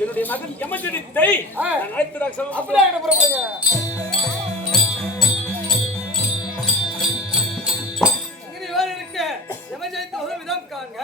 என்னுடைய மகன் யமஜனித்தை நான் அழைத்ததாக சொல்லுங்க. அப்படியே என்ன புறப்படுங்க. இனி வேற இருக்க யமஜனித்தை ஒரு விதம் காண்க.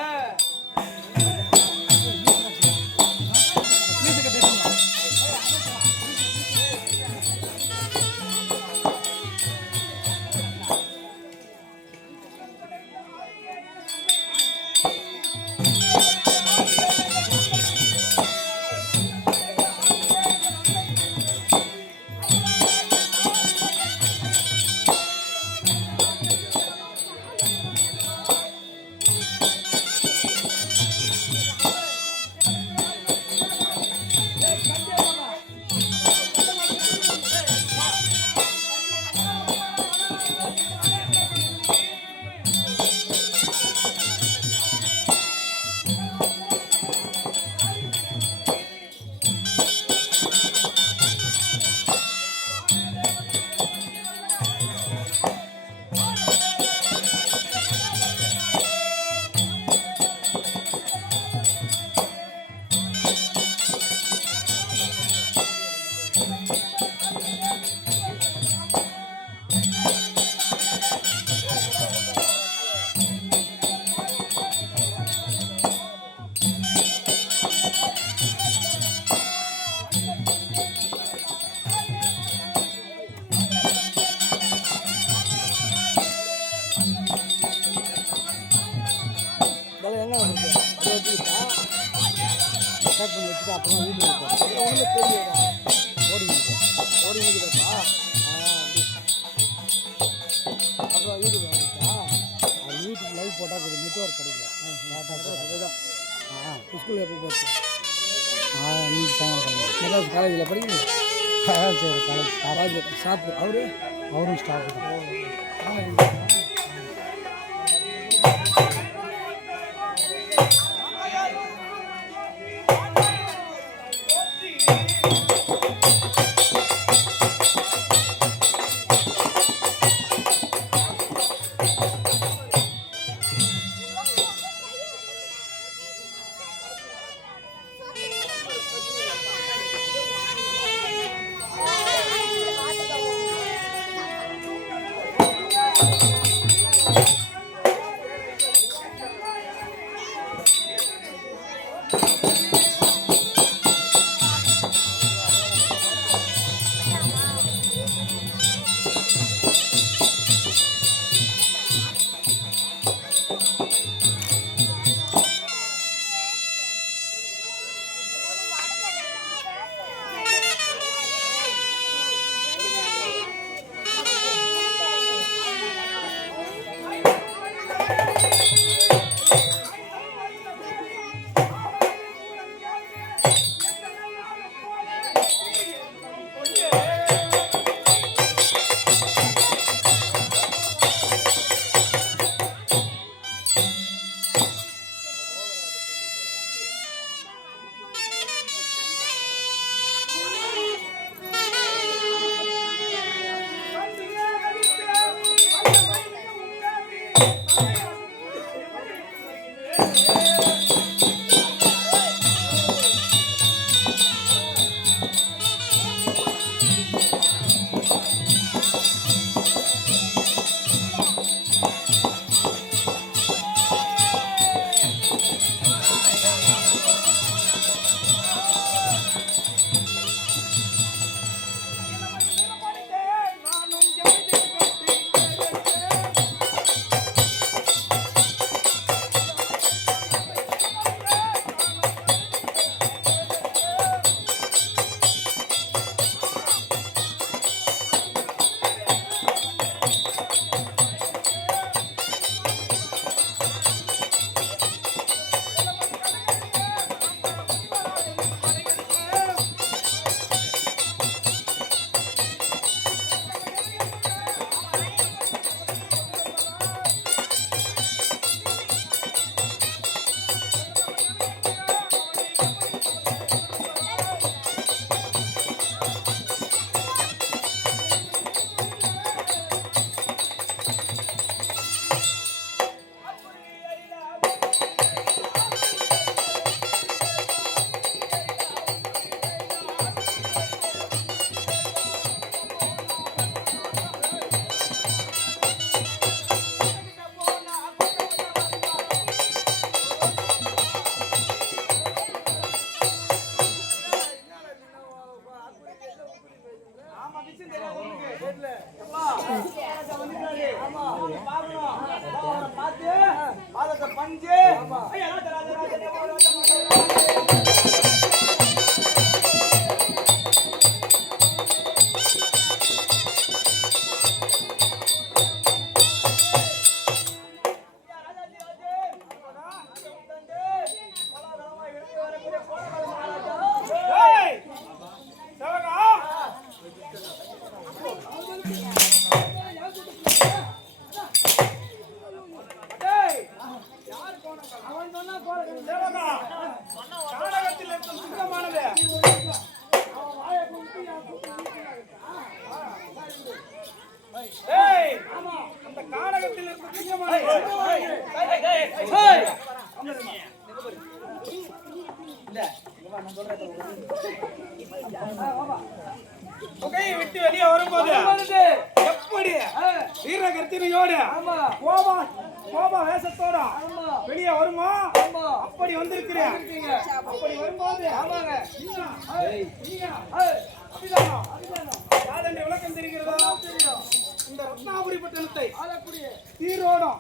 அப்புறம் வீட்டுக்கு ஒன்றுமே தெரியல ஓடிப்பா அப்புறம் வீட்டுக்கு வந்துட்டா அது வீட்டுக்கு லைவ் போட்டால் கொஞ்சம் நெட்ஒர்க் கிடைக்கல ஸ்கூல் எப்போ போச்சு இன்னைக்கு சாயங்காலம் மெட்ராஸ் காலேஜில் படிக்கணும் சரி காலேஜ் ஸ்டாஃப் அவரும் ஸ்டாஃப் தான் புகையை விட்டு வெளியே வரும்போது எப்படி வீர கர்த்தினையோடு கோபா வேஷத்தோட வெளியே வருமா அப்படி வந்திருக்கிறேன். அப்படி வரும்போது யாதென்று விளக்கம் தெரிகிறதா? இந்த ரத்னாபுரி பட்டணத்தை சீரோடும்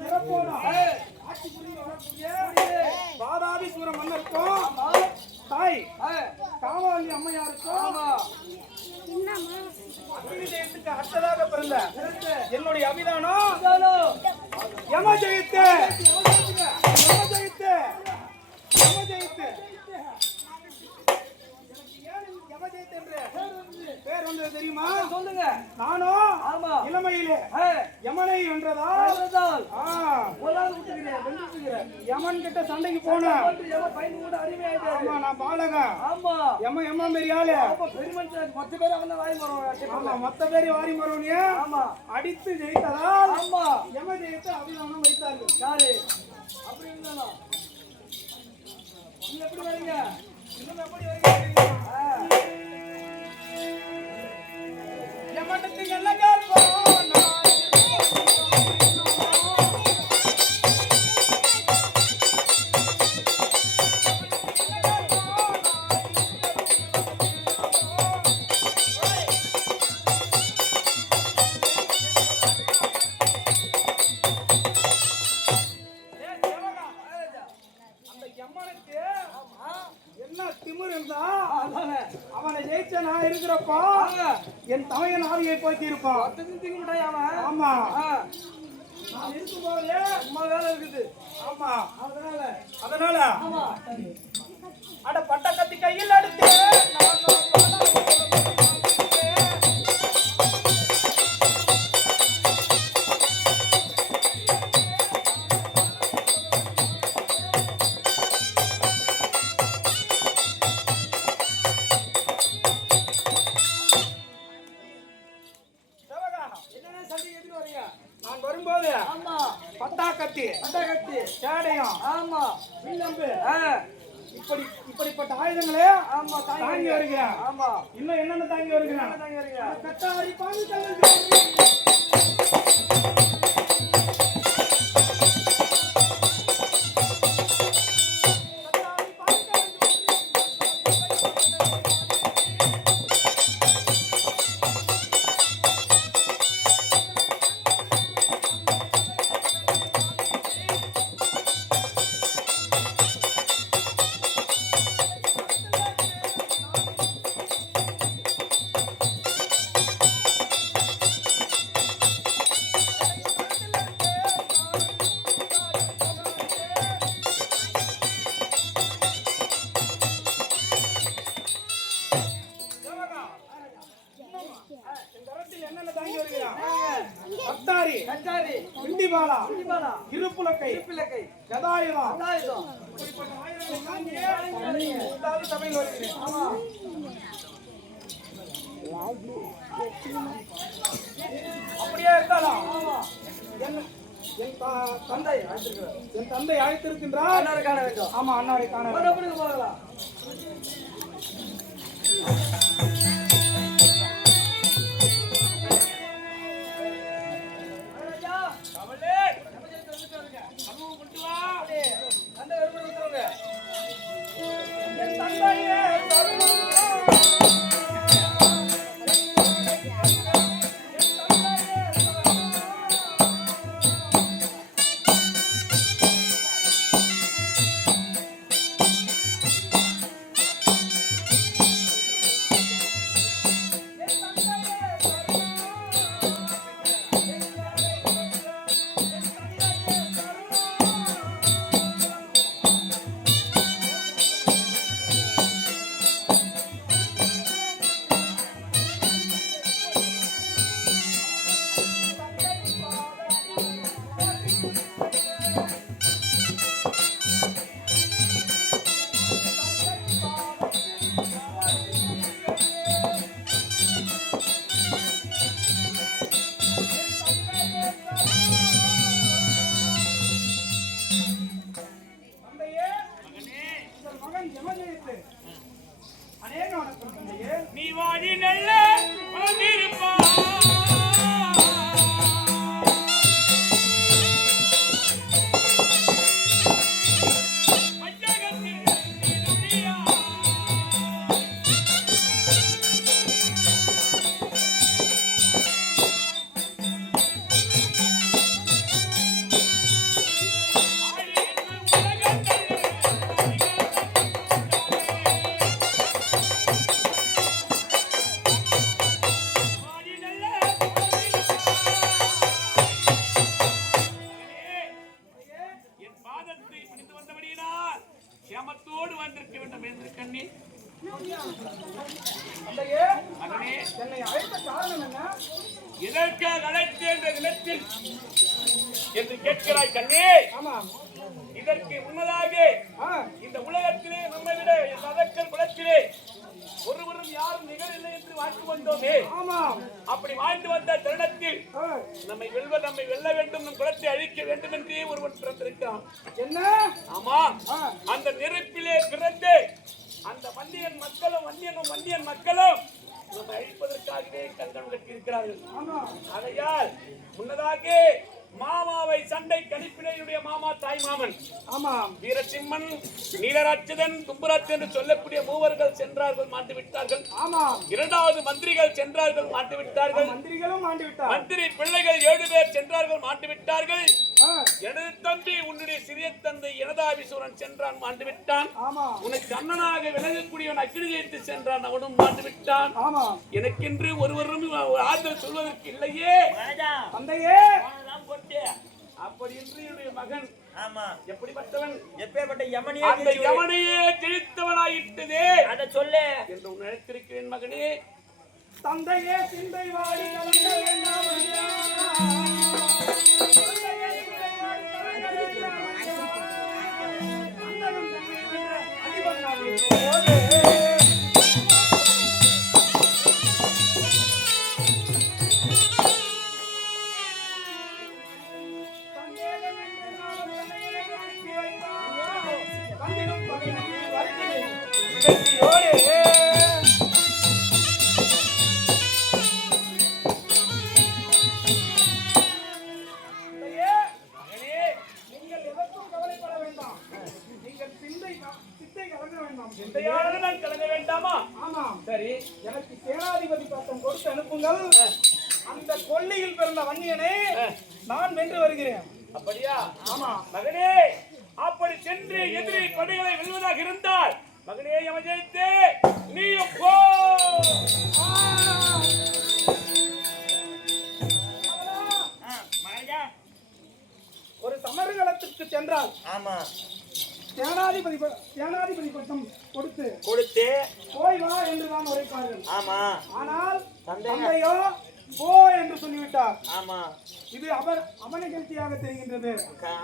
சிறப்போடும் ஆட்சி புரிந்து வரக்கூடிய பாதாபிசூர மன்னருக்கும் தாய் காமாவல்லி அம்மையாருக்கும் அக்னி ஜெயத்துக்கு அடுத்ததாக பிறந்த என்னுடைய அபிதானம் யம ஜெயித்து பேர் வந்தது தெரியுமா? சொல்லுங்க. நானும் இளமையிலே யமனை வென்றதால் யமன் கிட்ட சண்டைக்கு போனேன். நான் பாலகன். யம பெரியாளு. மொத்த பேர் வாரி மருவனிய அடித்து ஜெயித்ததால் யம ஜெயித்து அபிதானம் வைத்தார்கள். யாரு அப்படி இருந்தாலும் நீங்க எப்படி வரீங்க? இன்னும் எப்படி வரீங்க? யமனுக்கு எல்லாம் அவனை ஜெயிச்ச நான் இருக்கிறப்போ என் தமையன் ஆவியை போக்கி இருப்பான். ஆமா நான் இருக்கும் போதே அம்மா வேலை இருக்குது. ஆமா அதனால அட பட்ட கத்தி கையில் அடுத்து நான் வரும்போது பட்டா கத்தி கேடயம் இப்படிப்பட்ட ஆயுதங்களே தாங்கி வருகிறேன். இன்னும் என்னென்ன தாங்கி வருகிறேன்? கட்டாரி இருப்புலக்கை கதாயுதம் சபையில் வருகிறேன். அப்படியே இருந்தாலும் என் தந்தை அழைத்திருக்கின்றார். அண்ணாரை காண வேண்டும். ஆமா அண்ணாரை காண வேண்டும். போகலாம். யமஜெயத்து அநேக வணக்கம் தந்தையே. நீ வாடி நல்ல வளர்ந்திருப்பா க்ஷேமத்தோடு வந்திருக்க வேண்டும் என்று கண்ணி. தந்தையே, மகனே, என்னை அழைத்த காரணம் என்ன? எதற்காக அழைத்தேன் என்ற தினத்தில் என்று கேட்கிறாய் கண்ணே. ஆமாம். இதற்கு முன்னதாக ஆ, இந்த உலகத்திலே நம்மை விட அதற்கன் குலத்திலே ஒருவரும் யாரும் நிகழில்லை என்று வாழ்ந்து வந்தோமே. ஆமாம். அப்படி வாழ்ந்து வந்த தருணத்தில் ஆ, நம்மை வெல்ல வேண்டும், நம் குலத்தை அழிக்க வேண்டும் என்றே ஒருவன் பிறந்திருக்கிறான். என்ன? ஆமா, ஆ, அந்த நெருப்பிலே பிறந்து அந்த வன்னியன் மக்களும் நம்மை அழிப்பதற்காகவே கண்கள் கட்டியிருக்கிறார்கள். ஆமாம். ஆகையால் முன்னதாக மாமாவை சண்டை கணிப்பினையுடைய மாமா தாய் மாமன் ஆமாம். வீரசிம்மன், நீலராட்சதன், தும்பராட்சன் என்று சொல்லக்கூடிய மூவர்கள் சென்றார்கள், மாண்டு விட்டார்கள். ஆமாம். இரண்டாவது மந்திரிகள் சென்றார்கள், மாண்டு விட்டார்கள். மந்திரிகளும் ஆண்டு விட்டார். மந்திரி பிள்ளைகள் 7 பேர் சென்றார்கள், மாண்டு விட்டார்கள். ஆ, எனது தம்பி உன்னுடைய சிறிய தந்தை எனதாபிசூரன் சென்றான், மாண்டு விட்டான். ஆமாம். உனக்கு அண்ணனாக விலகக்கூடியவன் அக்கிரிஜெயத்து சென்றான், அவனும் மாண்டு விட்டான். ஆமாம். எனக்கென்று ஒருவரும் ஆறுதல் சொல்வதற்கு இல்லையே. தந்தையே, அப்படி என்று என்னுடைய மகன் ஆமா எப்படிப்பட்டவன், எப்பேற்பட்ட யமனியே அந்த யமனையே ஜெயித்தவனாயிட்டதே அத சொல்லு என்று உன்னை அழைத்திருக்கிறேன் மகனே. தந்தையே, சிந்தை வாடி கலங்க வேண்டாம் ஐயா. தந்தையே, சிந்தை வாடி கலங்க வேண்டாம் ஐயா. அண்ணனும் தந்தையும் அடிபட்டார்கள் போலே. சிந்தையானது நான் கலங்க வேண்டாமா? ஆமாம். சரி, எனக்கு சேனாதிபதி பட்டம் கொடுத்து அனுப்புங்கள். அந்த கொள்ளையில் பிறந்த வன்னியனை நான் வென்று வருகிறேன். அப்படியா? ஆமா மகனே, அப்படி சென்று எதிரி படைகளை வெல்வதாக இருந்தால் மகனே யமஜெயத்தே நீயும் போ. ஒரு சமர்களத்திற்கு சென்றால் ஆமா சேனாதிபதி பட்டம் கொடுத்து போய் வா என்று தான் உரைப்பார்கள். ஆமா ஆனால் தந்தையா? தந்தையோ போ என்று சொல்லிவிட்டார். ஆமா இது அவநிகழ்ச்சியாக தெரிகின்றது.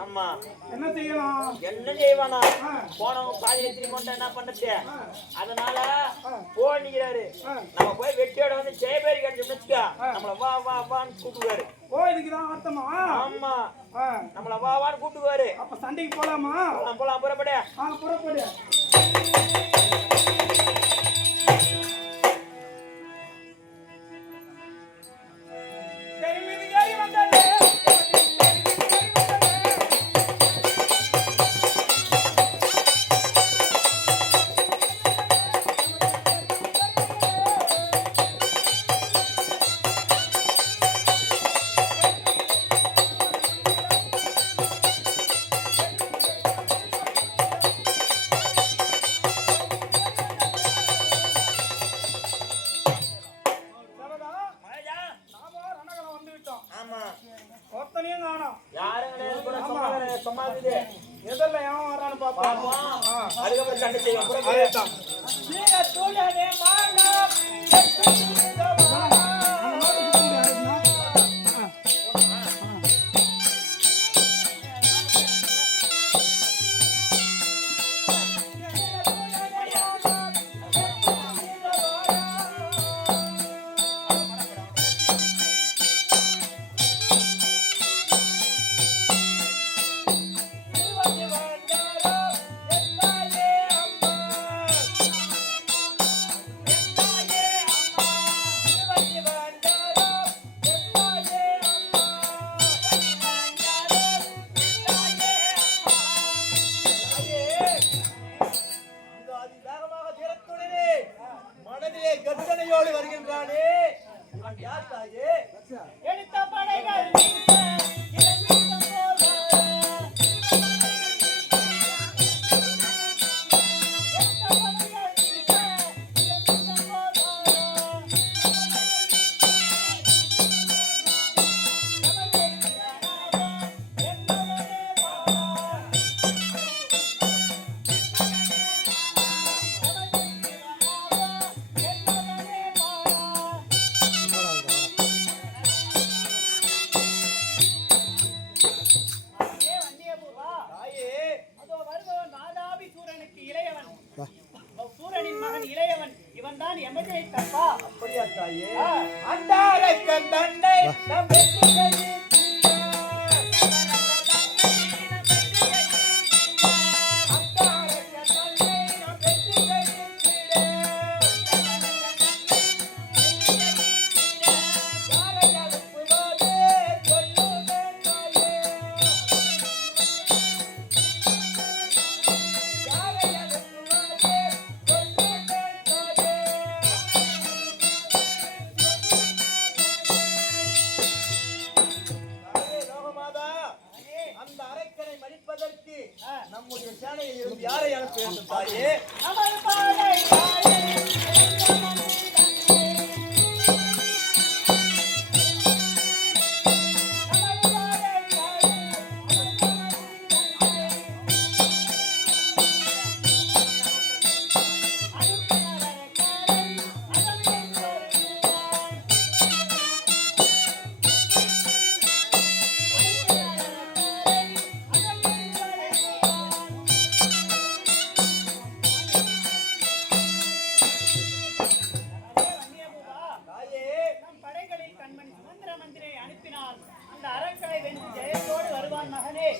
ஆமா என்ன செய்யலாம்? என்ன செய்வானா ஆ, போனவங்க பாதியில திரும்ப என்ன பண்ணது ஆ, அதனால ஆ, போனிக்கிறாரு ஆ. நம்ம போய் வெட்டியோட வந்து ஜெயபேரி கடிச்சோம்னு வச்சுக்கோ நம்மள வா வா வான்னு கூப்பிடுவாரு. ஓ, இதுக்குதான் அர்த்தமா? ஆமா ஆ, நம்மள வா வான்னு கூப்பிடுவாரு. அப்ப சண்டைக்கு போலாமா? போலாம் போலாம் புறப்படு. புறப்படு. ஆமா ஒத்தனையும் காணோம். யாரும் கூட சமாளிது எதிரில் எவன் வர்றான்னு பார்ப்போம். அதுக்கப்புறம் சண்டை செய்வோம். அதேதான். தேரோடு வருகின்றானே இவன் யார் தாயே? எடுத்த படைகள் சூரனின் மகன் இளையவன் இவன் தான் எமஜை தப்பா. அப்படியா தாயே? அண்டாரக்கன் தன்னை நம் வெற்றி கையில் நம்முடைய சேனையில் இருந்து யாரை அனுப்ப வேண்டும் தாயே? நமது பாடை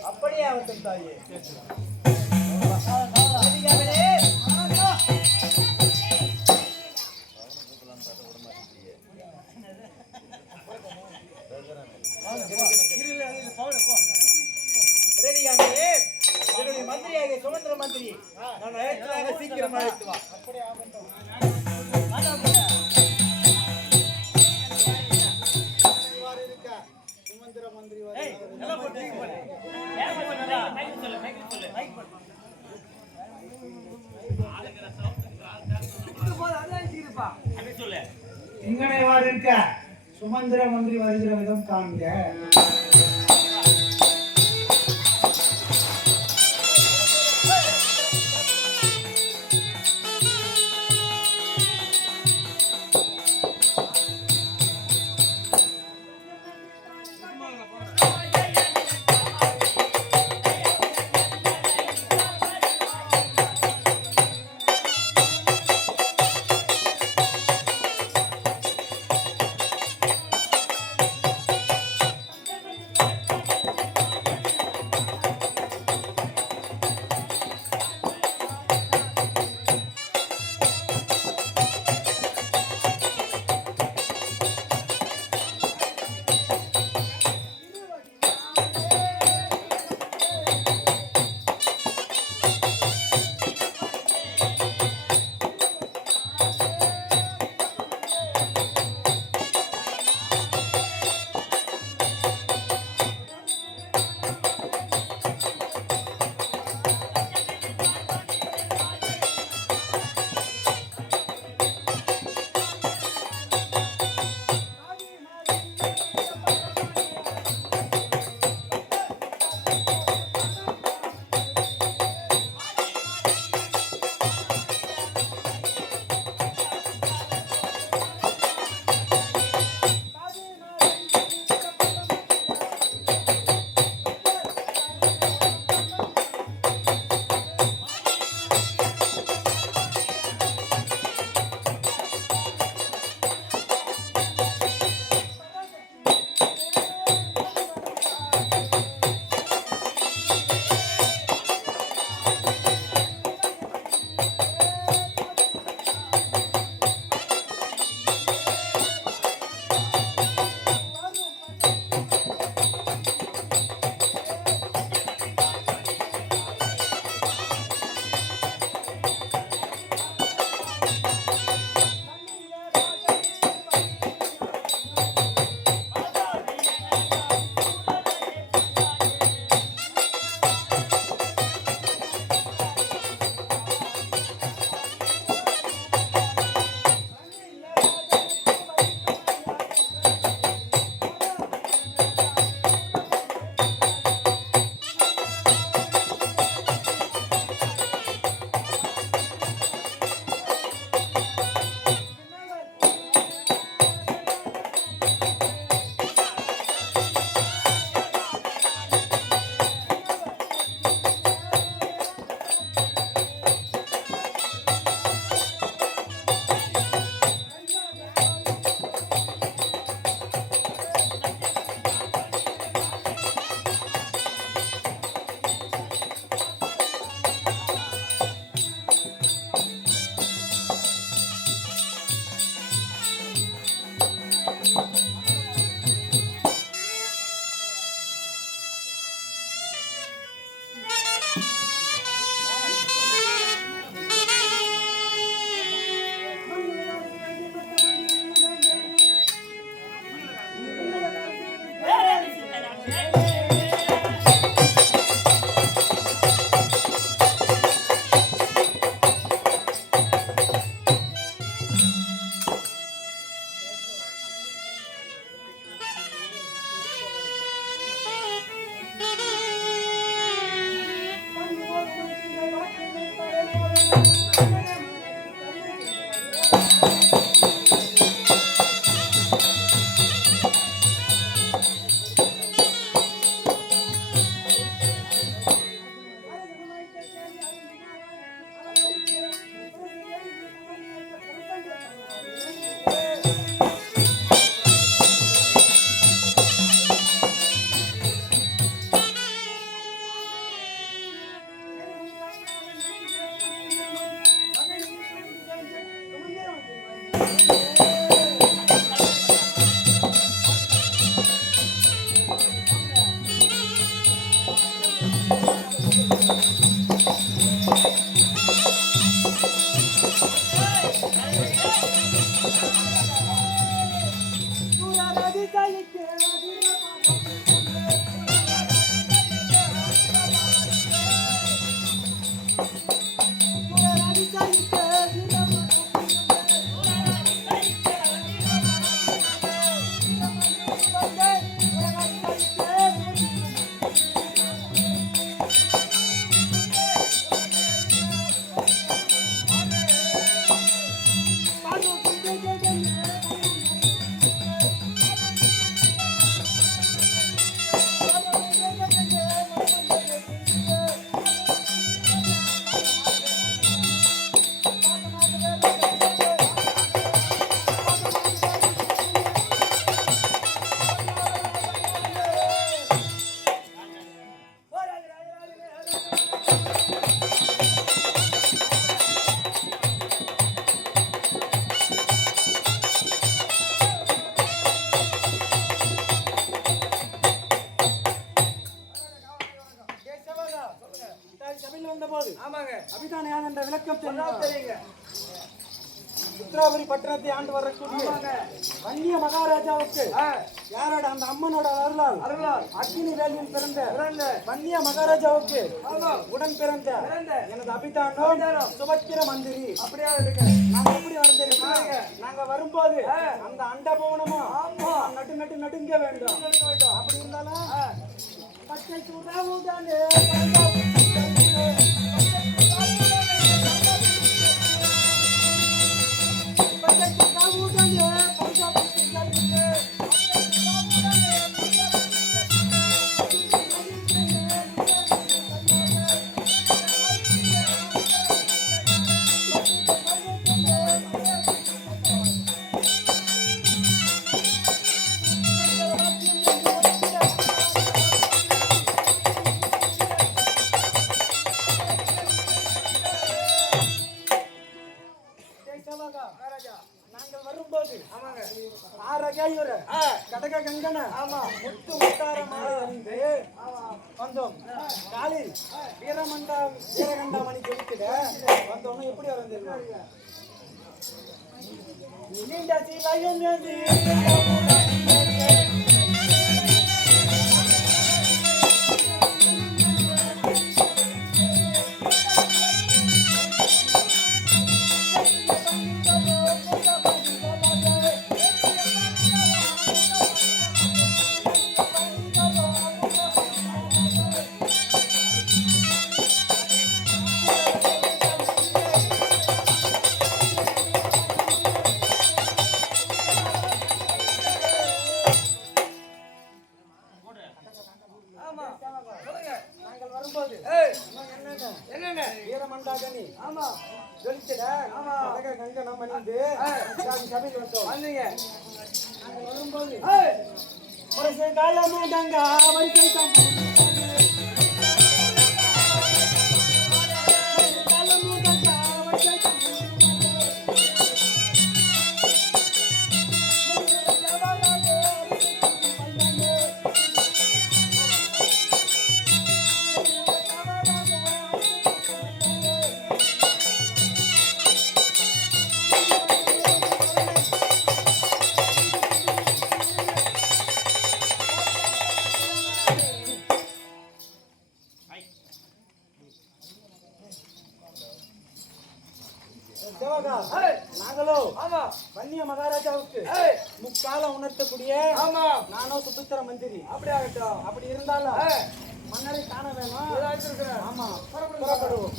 அப்படியே ஆகட்டும் தாயே. என்னுடைய மந்திரியாக சுமந்திர மந்திரி நான் அழைத்ததாக சீக்கிரம் அழைத்து வா. அப்படியே ஆகட்டும். சுமந்திர மந்திரி இங்கனே வார் இருக்க சுமந்திர மந்திரி வருகிற விதம் காண்க. சபையில் வந்தபோது ஆமாங்க அபிதான் யார் என்ற விளக்கம் தெரியும் தெரியுங்க உத்திராபுரி பட்டணத்தை ஆண்டு வரக்கூடிய வன்னிய மகாராஜாவுக்கு யாரோட அந்த அம்மனோட அருளால் அக்னி வேலியில் பிறந்த வன்னிய மகாராஜாவுக்கு உடன் பிறந்த எனது அபிதானோ சுபத்திர மந்திரி அப்படியா இருக்கு நாங்க எப்படி வந்திருக்கோம் நாங்க வரும்போது அந்த அண்டபவனமும் நடுங்க வேண்டும் அப்படி இருந்தாலும் பச்சை சுடாவுதானே நாங்கள் வரும்போது ஆரகையுற கடக கங்கன முத்து உத்தார மாலை அணிந்து வந்தோம். காலில் வீரகண்டாமணி ஜெயித்திட வந்தோம்னா எப்படி வரும் தெரியுமா? நீண்ட சீலையும் ஏந்தி நாங்கள் வரும்போது என்னென்ன வீரமண்டாகனி ஜொலித்திட கடக கங்கணம் அணிந்து சபையில் வந்தோம். வந்தீங்க நாங்கள் வரும்போது ஒரு காலமே தாங்க வரிசை நாங்களோ ஆமா வன்னிய மகாராஜாவுக்கு ஏய், முக்காலம் உணர்த்தக்கூடிய ஆமா நானோ சுபத்திர மந்திரி. அப்படி ஆகட்டும் அப்படி இருந்தாலும் ஏய், மன்னரை காண வேணும். இதை அழைச்சிருக்கிறேன். ஆமா, புறப்படுவோம்.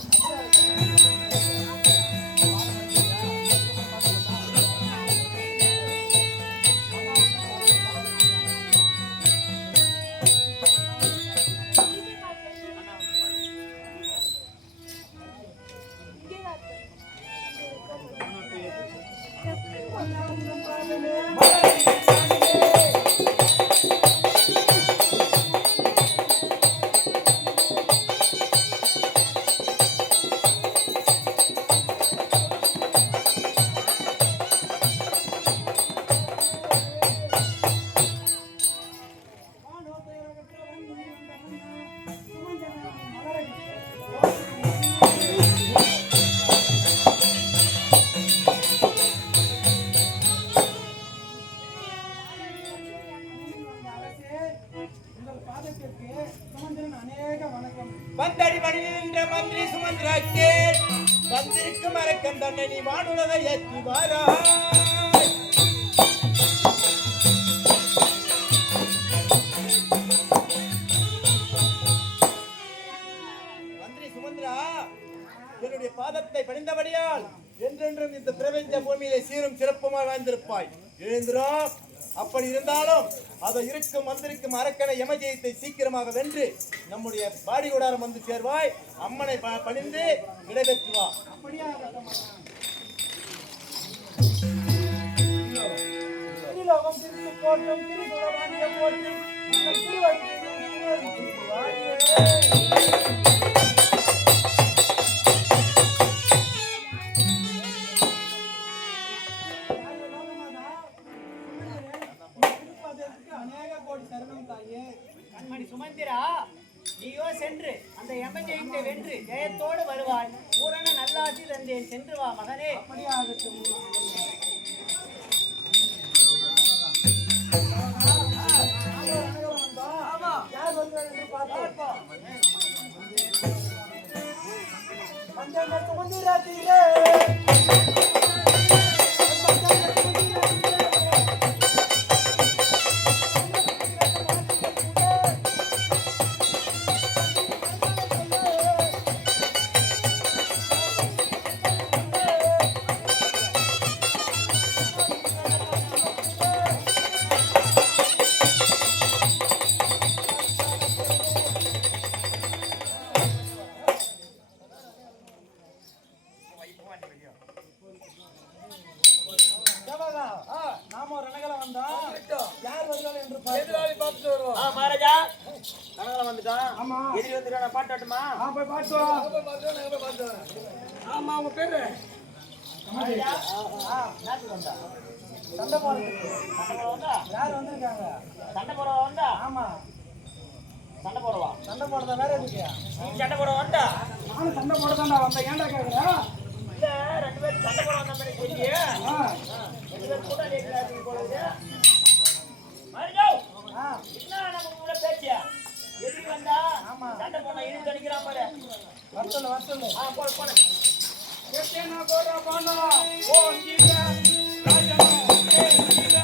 வந்தடி மணிகின்ற மந்திரி சுமந்திராக்கே வந்திருக்கு மறக்கன் தன்னை நீ வானுலகை ஏற்றி வாரா. மந்திரி சுமந்திரா, என்னுடைய பாதத்தை பணிந்தபடியால் என்றென்றும் இந்த பிரபஞ்ச பூமியிலே சீரும் சிறப்புமாய் வாழ்ந்திருப்பாய். எழுந்திரோ. அப்படி இருந்தாலும் அதை இருக்கும் வந்திருக்கும் அரக்கனை யமஜெயத்தை சீக்கிரமாக வென்று நம்முடைய பாடி கூடாரம் வந்து சேர்வாய். அம்மனை பணிந்து விடைபெற்று வா. கண்மணி சுமந்திரா, நீயோ சென்று அந்த யமஜெயத்தை வென்று ஜெயத்தோடு வருவாய். பூரண நல்லாட்சி தந்தேன், சென்று வா மகனே. நாம ரணகலம் வந்தா யார் வருவாங்க என்று எதிராளி பார்த்துட்டு வருவோம். மகாராஜா, ரணகலம் வந்துட்டான். ஆமா எதிரி வந்துட்டா நான் பாட்டாட்டுமா? போய் பாட்டு வா. போய் பார்த்து வா, நாங்க போய் பார்த்து வரோம். ஆமா உங்க பேரு சண்டை போடுறதுக்கு யார் வந்திருக்காங்க? சண்டை போட வந்தா? ஆமா, சண்டை போடவா? சண்டை போடுறதா வேற எதுக்கு? நீ சண்டை போட வந்தா? நானும் சண்டை போட தான்டா வந்தேன். ஏன்டா கேக்குற? இல்ல, ரெண்டு பேரும் சண்டை போட வந்த மாதிரி தெரியலையே. ஆ, ரெண்டு பேரும் கூட கேட்கிறாரு போலது. மறுஜோ, ஆ, என்ன நம்ம கூட பேச்சியா? எதுக்கு வந்தா? சண்டை போட இழுத்து அடிக்கிறான் பாரு. வர சொல்லு. போடு. எத்தனை போட போனா ஓங்கில ராஜனோ கேங்கில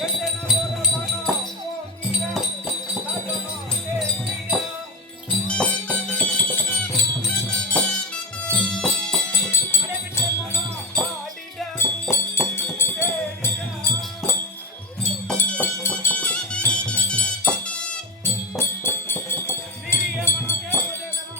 எத்தனை போட போனா ஓங்கில ராஜனோ கேங்கில அடக்கிட்ட மனோ பாடிட தேடிட சிறிய மனோ தேவதேவனா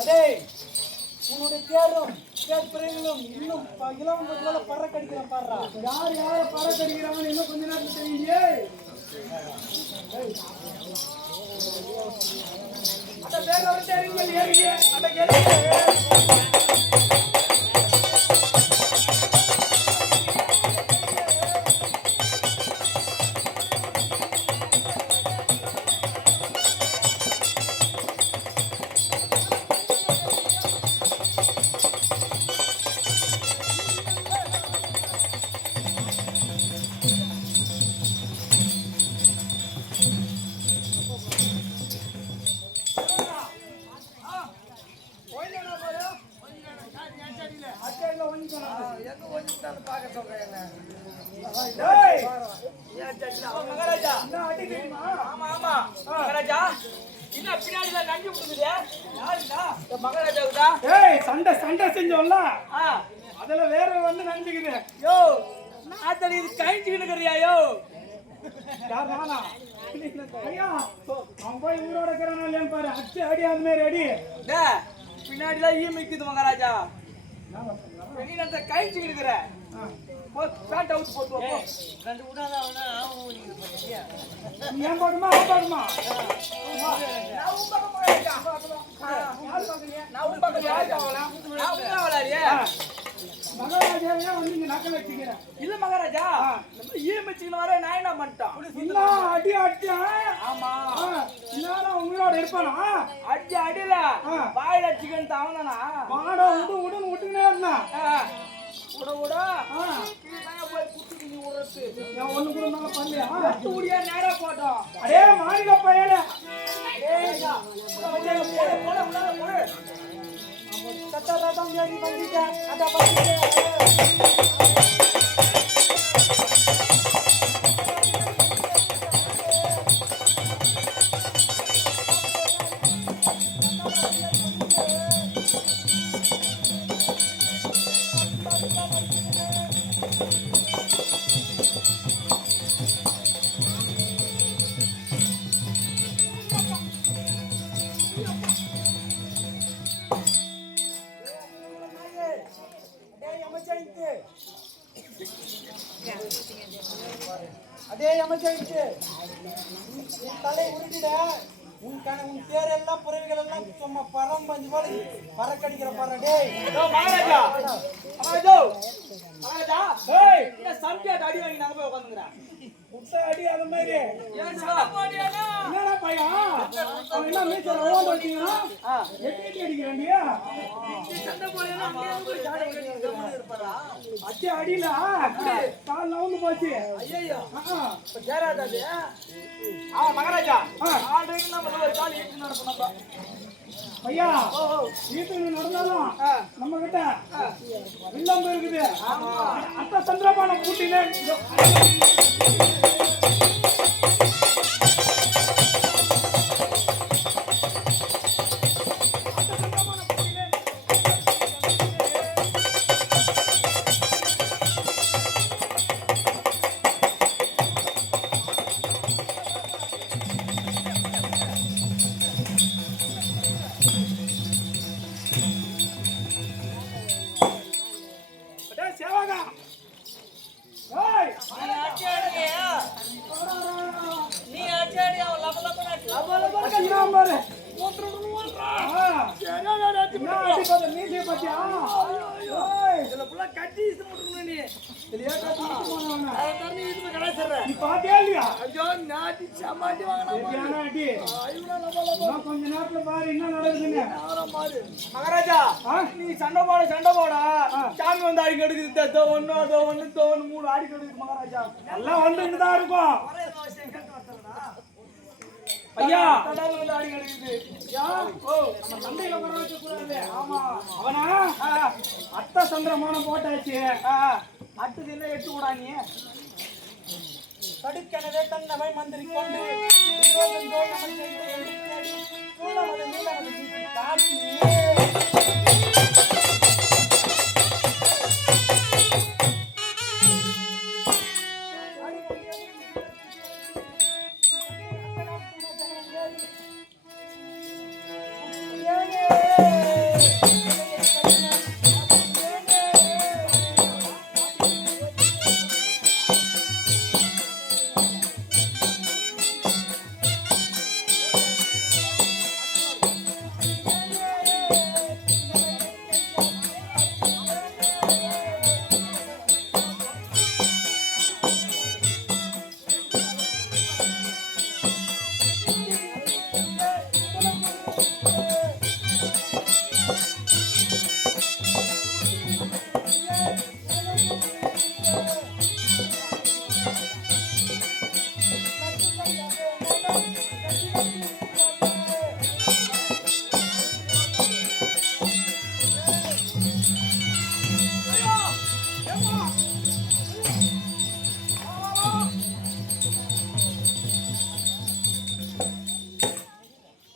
அதே உன்னுடைய தேரும் தேர்ப்பிரைகளும் இன்னும் இளம் போல பறக்கடிக்கிற பாடுறா. யார் யார பறக்கடிக்கிறாங்கன்னு இன்னும் கொஞ்ச நேரத்தில் தெரியலையே. அந்த பேர் வந்து ஏறிங்க அந்த மகாராஜா ஆமா ஆமா மகாராஜா என்ன பின்னாடி நஞ்சு கொடுக்குது யாருடா மகாராஜாவுடா சண்டை சண்டை செஞ்சோம்ல அதுல வேற வந்து நஞ்சுக்குது. யோ நான் இது கழிச்சுக்கிட்டு இருக்கிறியா யோ யார் நானா? ஐயா அவன் போய் ஊரோட இருக்கிறானா இல்லையான்னு பாரு. அச்சு அடி அந்த மாதிரி அடி. பின்னாடிலாம் ஈ மிக்குது மகாராஜா. வெளியில கழிச்சுக்கிட்டு இருக்கிற பேண்ட் அவுட் போட்டு ரெண்டு விடாத அவனா நீ ஏன் பாக்குமா அவன் பாக்குமா? மகாராஜா வந்து இங்க நக்கல் வச்சுக்கிறேன். இல்ல மகாராஜா ஈமிச்சுன்னு வர நான் என்ன பண்ணிட்டான் அடி அடிச்சேன். ஆமா இன்னும் உங்களோட இருப்பானா? அடி அடியில வாயில அடிச்சுக்கன்னு தாவனா வாடா விடு விடுன்னு விட்டுக்கினே இருந்தான். விட விட போய் குத்துக்கு நீ உரத்து ஒண்ணு கூட மேல பண்ணலையா? முடியா நேரா போட்டோம். அடே மாநில பையன சத்தராதம் ஏறி வந்துட்டேன். அத அதே அமைச்சருக்கு உன் தலை உருட்டிட உன் பேர் எல்லாம் புறவிகள் எல்லாம் சும்மா பரம் பஞ்சு போல பறக்கடிக்கிற பாரு. டேய் மகாராஜா மகாராஜா மகாராஜா ஏய் என்ன சம்பியாட் அடி வாங்கி நாங்க போய் உட்கார்ந்துங்கறா முட்டை அடி அது மாதிரி ஏன் சண்டை போடியானா என்னடா பையன் அவன் என்ன மீசல ஓட வச்சீங்க எட்டி அடிக்கறண்டியா சண்டை போடியானா அப்படியே போய் ஜாட கட்டி இருப்பாரா அடி அடில கால் நவுந்து போச்சு. ஐயோ இப்ப ஜெராதாது மகாராஜா ஆல்ரெடி நம்ம ஒரு கால் ஏத்தி நடப்போம் ஐயா வீட்டுக்கு நடந்தாலும் நம்ம கிட்ட வில்லம்பு இருக்குது. அத்த சந்திரபான கூட்டினே கொஞ்ச நேரத்துல பாரு என்ன நடக்குதுன்னு. மகாராஜா நீ சண்டை போட சாமி வந்து அடி கெடுக்குது ஒன்னு மூணு அடி கெடுக்குது மகாராஜா எல்லாம் வந்துட்டு தான் இருக்கும். ஐயா கடவுள் வந்து அடி கெடுக்குது சண்டையில வர வைக்க கூடாது. ஆமா அவனா அத்த சந்திரமானம் போட்டாச்சு. அட்டுக்கு என்ன எட்டு கூடாங்க தடுக்கனவே தன்னவை மந்திரி கொண்டு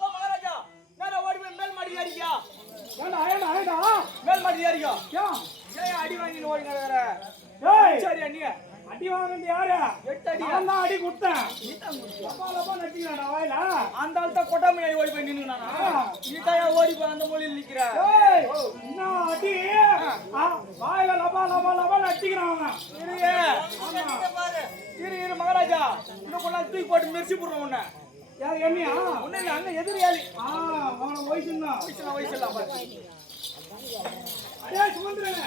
ஓ மகாராஜா நான் ஓடி போய் மேல் மாடி ஏறியா ஏண்டா ஏண்டா ஏண்டா மேல் மாடி ஏறியா ஏன் ஏன் அடி வாங்கி ஓடி நடக்கிற ஏய் சரி நீ அடி வாங்கினது யாரு 8 அடி நான் தான் அடி கொடுத்தேன் லப்பா லப்பா நட்டிக்கலாம்டா வாயில அந்த ஆள் தான் கொட்டாம ஓடி போய் நின்னுனானா நீ தான் ஓடி போய் அந்த மூலையில் நிக்கிற ஏய் என்ன அடி வாயில லப்பா லப்பா லப்பா நட்டிக்கிறான் அவன் இரு மகாராஜா இன்னும் கொண்டா தூக்கி போட்டு மெர்சி போடுறோம் உன்னை யார் என்னையா உன்னை இல்ல அங்க எதிரியாளி அவன வயசுன்னா வயசு எல்லாம் பாரு அடே சுமந்திரனே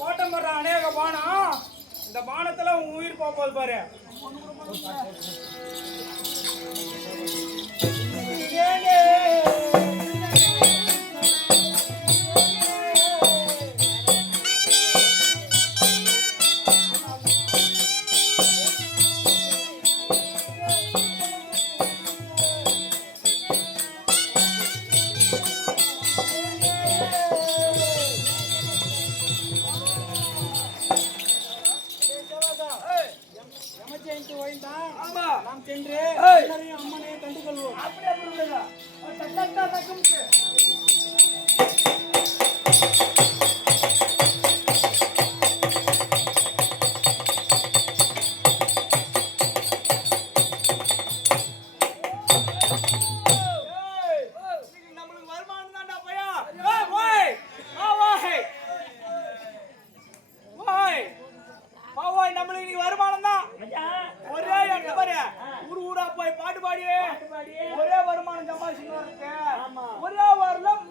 ஓட்டம் போடுற அநேக பானம் இந்த பானத்துல உன் உயிர் போகுது பாரு ஆமா நாம் சென்று அம்மனை கண்டு கொள்வோம் அப்படியே பண்ணுங்க தக்கா தக்கும்க்கு நம்மளுக்கு வருமானம் தான்டா பையா ஓய் ஓய் நம்மளுக்கு இன்னைக்கு வருமானம் தான் ஒரே எங்க பாரு ஊரா போய் பாட்டு பாடி ஒரே வருமானம் சம்பாதிச்சுன்னு வரது ஒரே வாரம்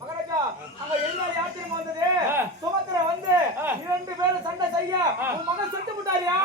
மகாராஜா அங்க எல்லாரும் யாத்திரை வந்தது சுமத்திர வந்து 2 பேரும் சண்டை செய்ய உன் மகன் செத்து விட்டாரியா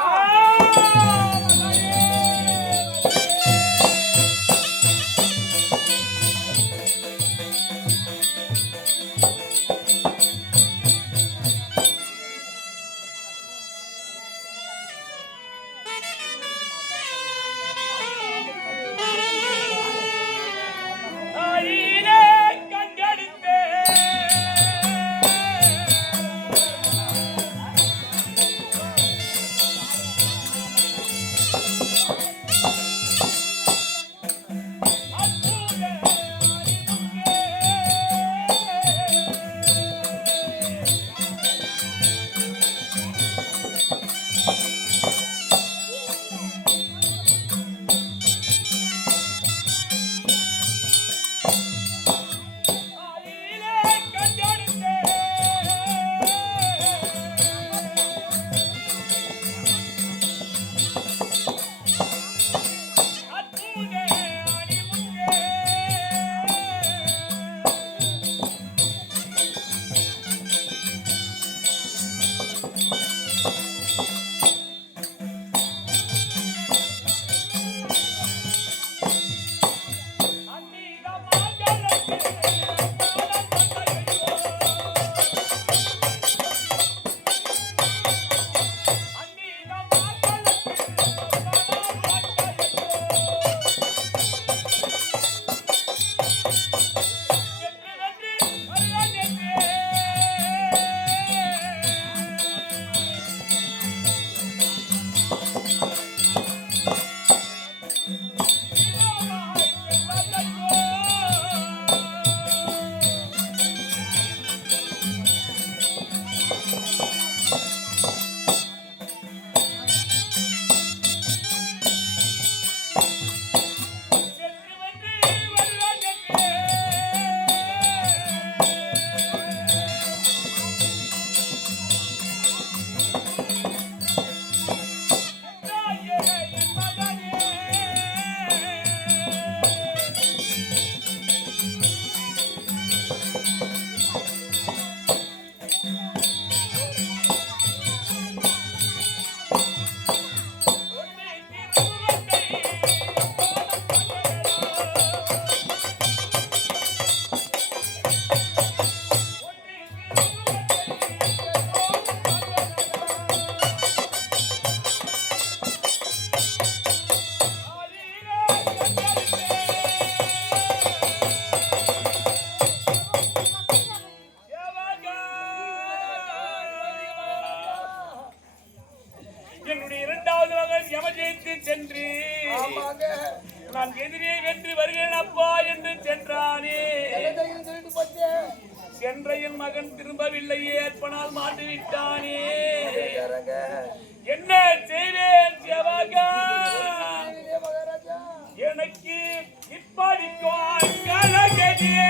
என்னுடைய 2வது மகன் யமஜெயந்தி சென்று நான் எதிரே வென்று வருகிறேன் அப்பா என்று சென்றானே. சென்ற என் மகன் திரும்பவில்லையே, அற்பனால் மாட்டிவிட்டானே. என்ன செய்வேன் சேவகா? எனக்கு இப்படிக்கும் கலகதியே.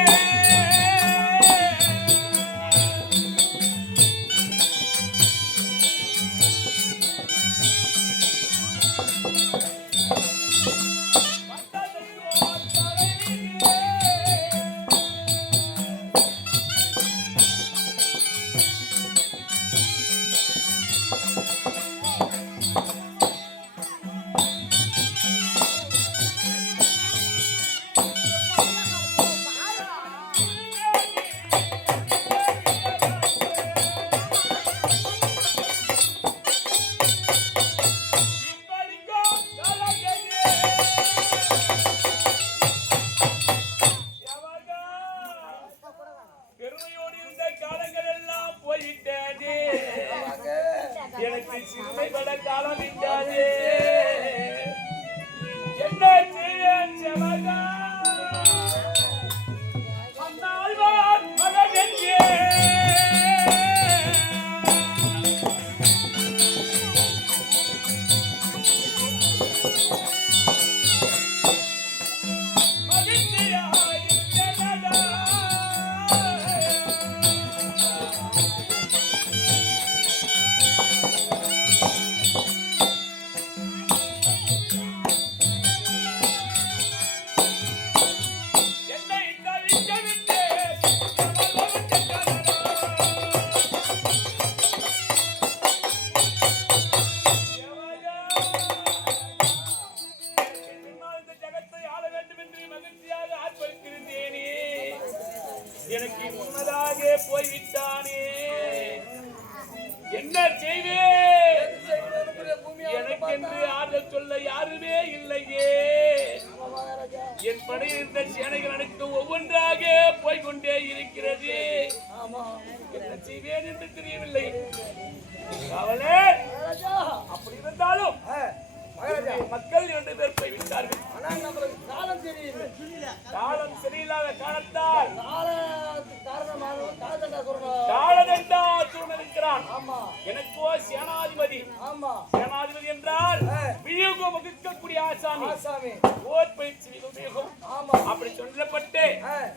எனக்கு முன்னதாக போய்விட்டானே, என்ன செய்வேன்? எனக்கென்று ஆறுதல் சொல்ல யாருமே இல்லையே. என் படையில் இருந்த சேனைகள் அனைத்தும் ஒவ்வொன்றாக போய்கொண்டே இருக்கிறது. என்ன செய்வேன் என்று தெரியவில்லை. அவளே அப்படி இருந்தாலும் மக்கள் 2 பேர் போய்விட்டார்கள். காலம் சரியில்லாத காரணத்தால் காலதண்டாசூரன் இருக்கிறான். எனக்கோ சேனாதிபதி. சேனாதிபதி என்றால் வியூகம் வகுக்கக்கூடிய ஆசாமி, போர் பயிற்சி வியூகம். அப்படி சொல்லப்பட்டு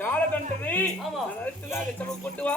காலதண்டனை நடத்ததாக சம கொண்டு வா.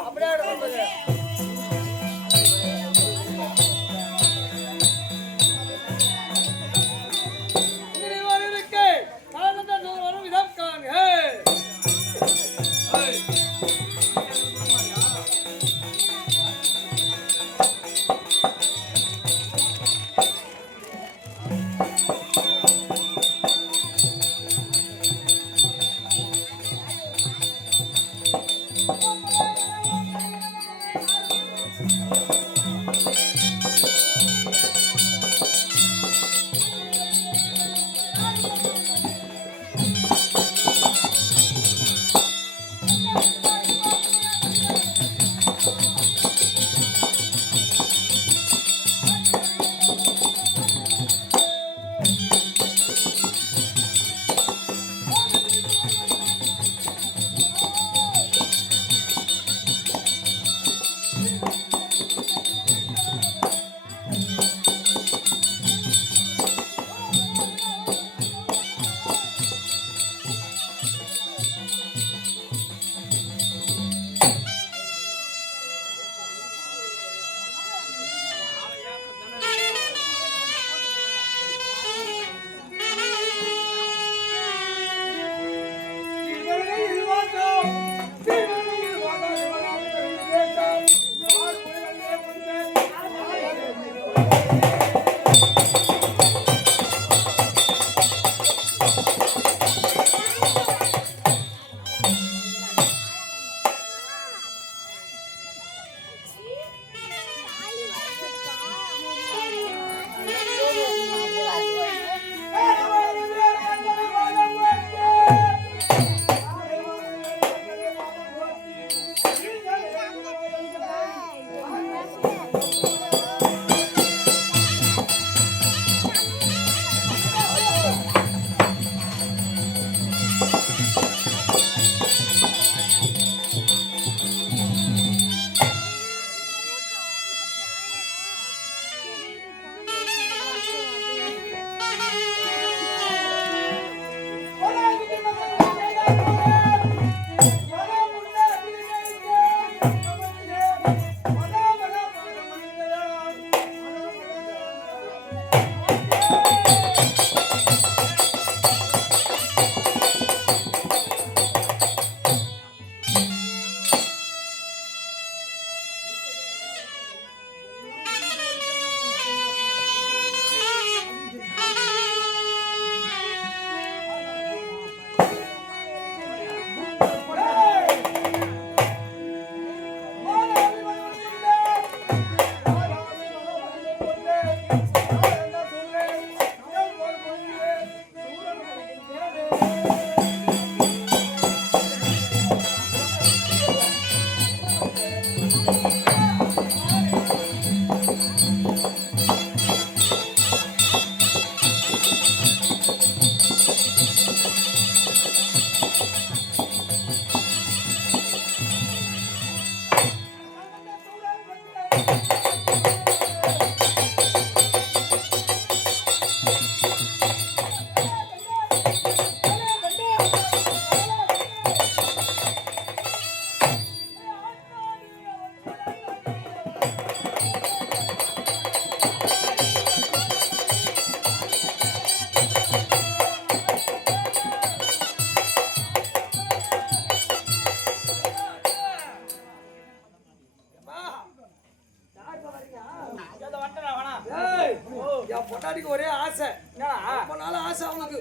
பொண்டாட்டிக்கு ஒரே ஆசை, ரொம்ப நாள் ஆசை அவனுக்கு.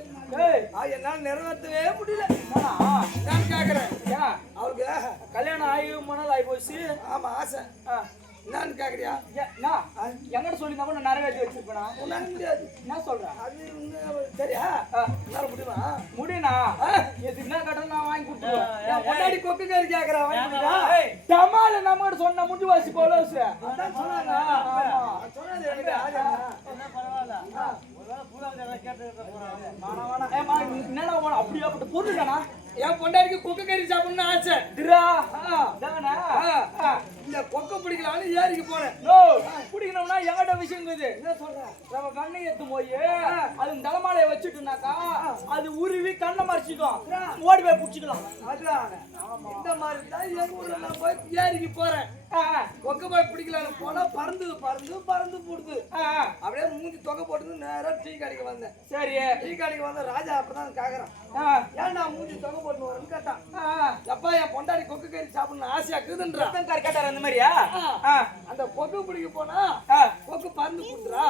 என்னால நிறைவேற்றவே முடியல. நான் கேக்குறேன், அவளுக்கு கல்யாணம் ஆகி மணல் ஆகி போச்சு. ஆமா ஆசை. என்னன்னு கேக்குறியா? எங்கிட்ட சொல்லி தான் நான் நிறைவேற்றி வச்சிருப்பேனா? உன்னால முடியாது. என்ன சொல்றேன்? அது சரியா? என்னால முடியுமா? முடியுமா? எது என்ன கட்டணும் நான் வாங்கி கொடுத்துருவேன். பொண்டாடி கொக்கு கறி கேக்குறா வாங்கி கொடுடா. டமால நம்மகிட்ட சொன்ன முடி வாசி போலோஸ். அதான் சொன்னாங்க. சொன்னது எனக்கு ஆஜா. என்ன பரவாயில்ல ஒருவேளை பூராவது எல்லாம் கேட்டு என்னடா அப்படியே அப்படி பொருள்தானா? என் பொண்டாடிக்கு கொக்கு கறி சாப்பிடணும்னு ஆசை. திரா தானா? இந்த கொக்க பிடிக்கலான்னு ஏரிக்கு போனேன். நோ பிடிக்கணும்னா எங்கிட்ட விஷயம் இருக்குது. என்ன சொல்ற? நம்ம கண்ணை எடுத்து போய் அது தலைமாலையை வச்சுட்டுனாக்கா அது உருவி கண்ணை மறைச்சிக்கும். ஓடி போய் பிடிச்சிக்கலாம். அதான் இந்த மாதிரி தான் எங்க ஊர்ல நான் போய் ஏரிக்கு போறேன். கொக்க போய் பிடிக்கலான்னு போனா பறந்து பறந்து பறந்து போடுது. அப்படியே மூஞ்சி தொகை போட்டு நேரா டீ கடைக்கு வந்தேன். சரி டீ கடைக்கு வந்த ராஜா அப்பதான் கேக்குறான், ஏன்டா மூஞ்சி தொகை போட்டு வரேன்னு கேட்டான். எப்பா என் பொண்டாடி கொக்கு கறி சாப்பிடணும் ஆசையா இருக்குதுன்றான். கேட்டார் அந்த மாதிரியா? அந்த கொக்கு பிடிக்க போனா கொக்கு பறந்து கொடுத்துறா.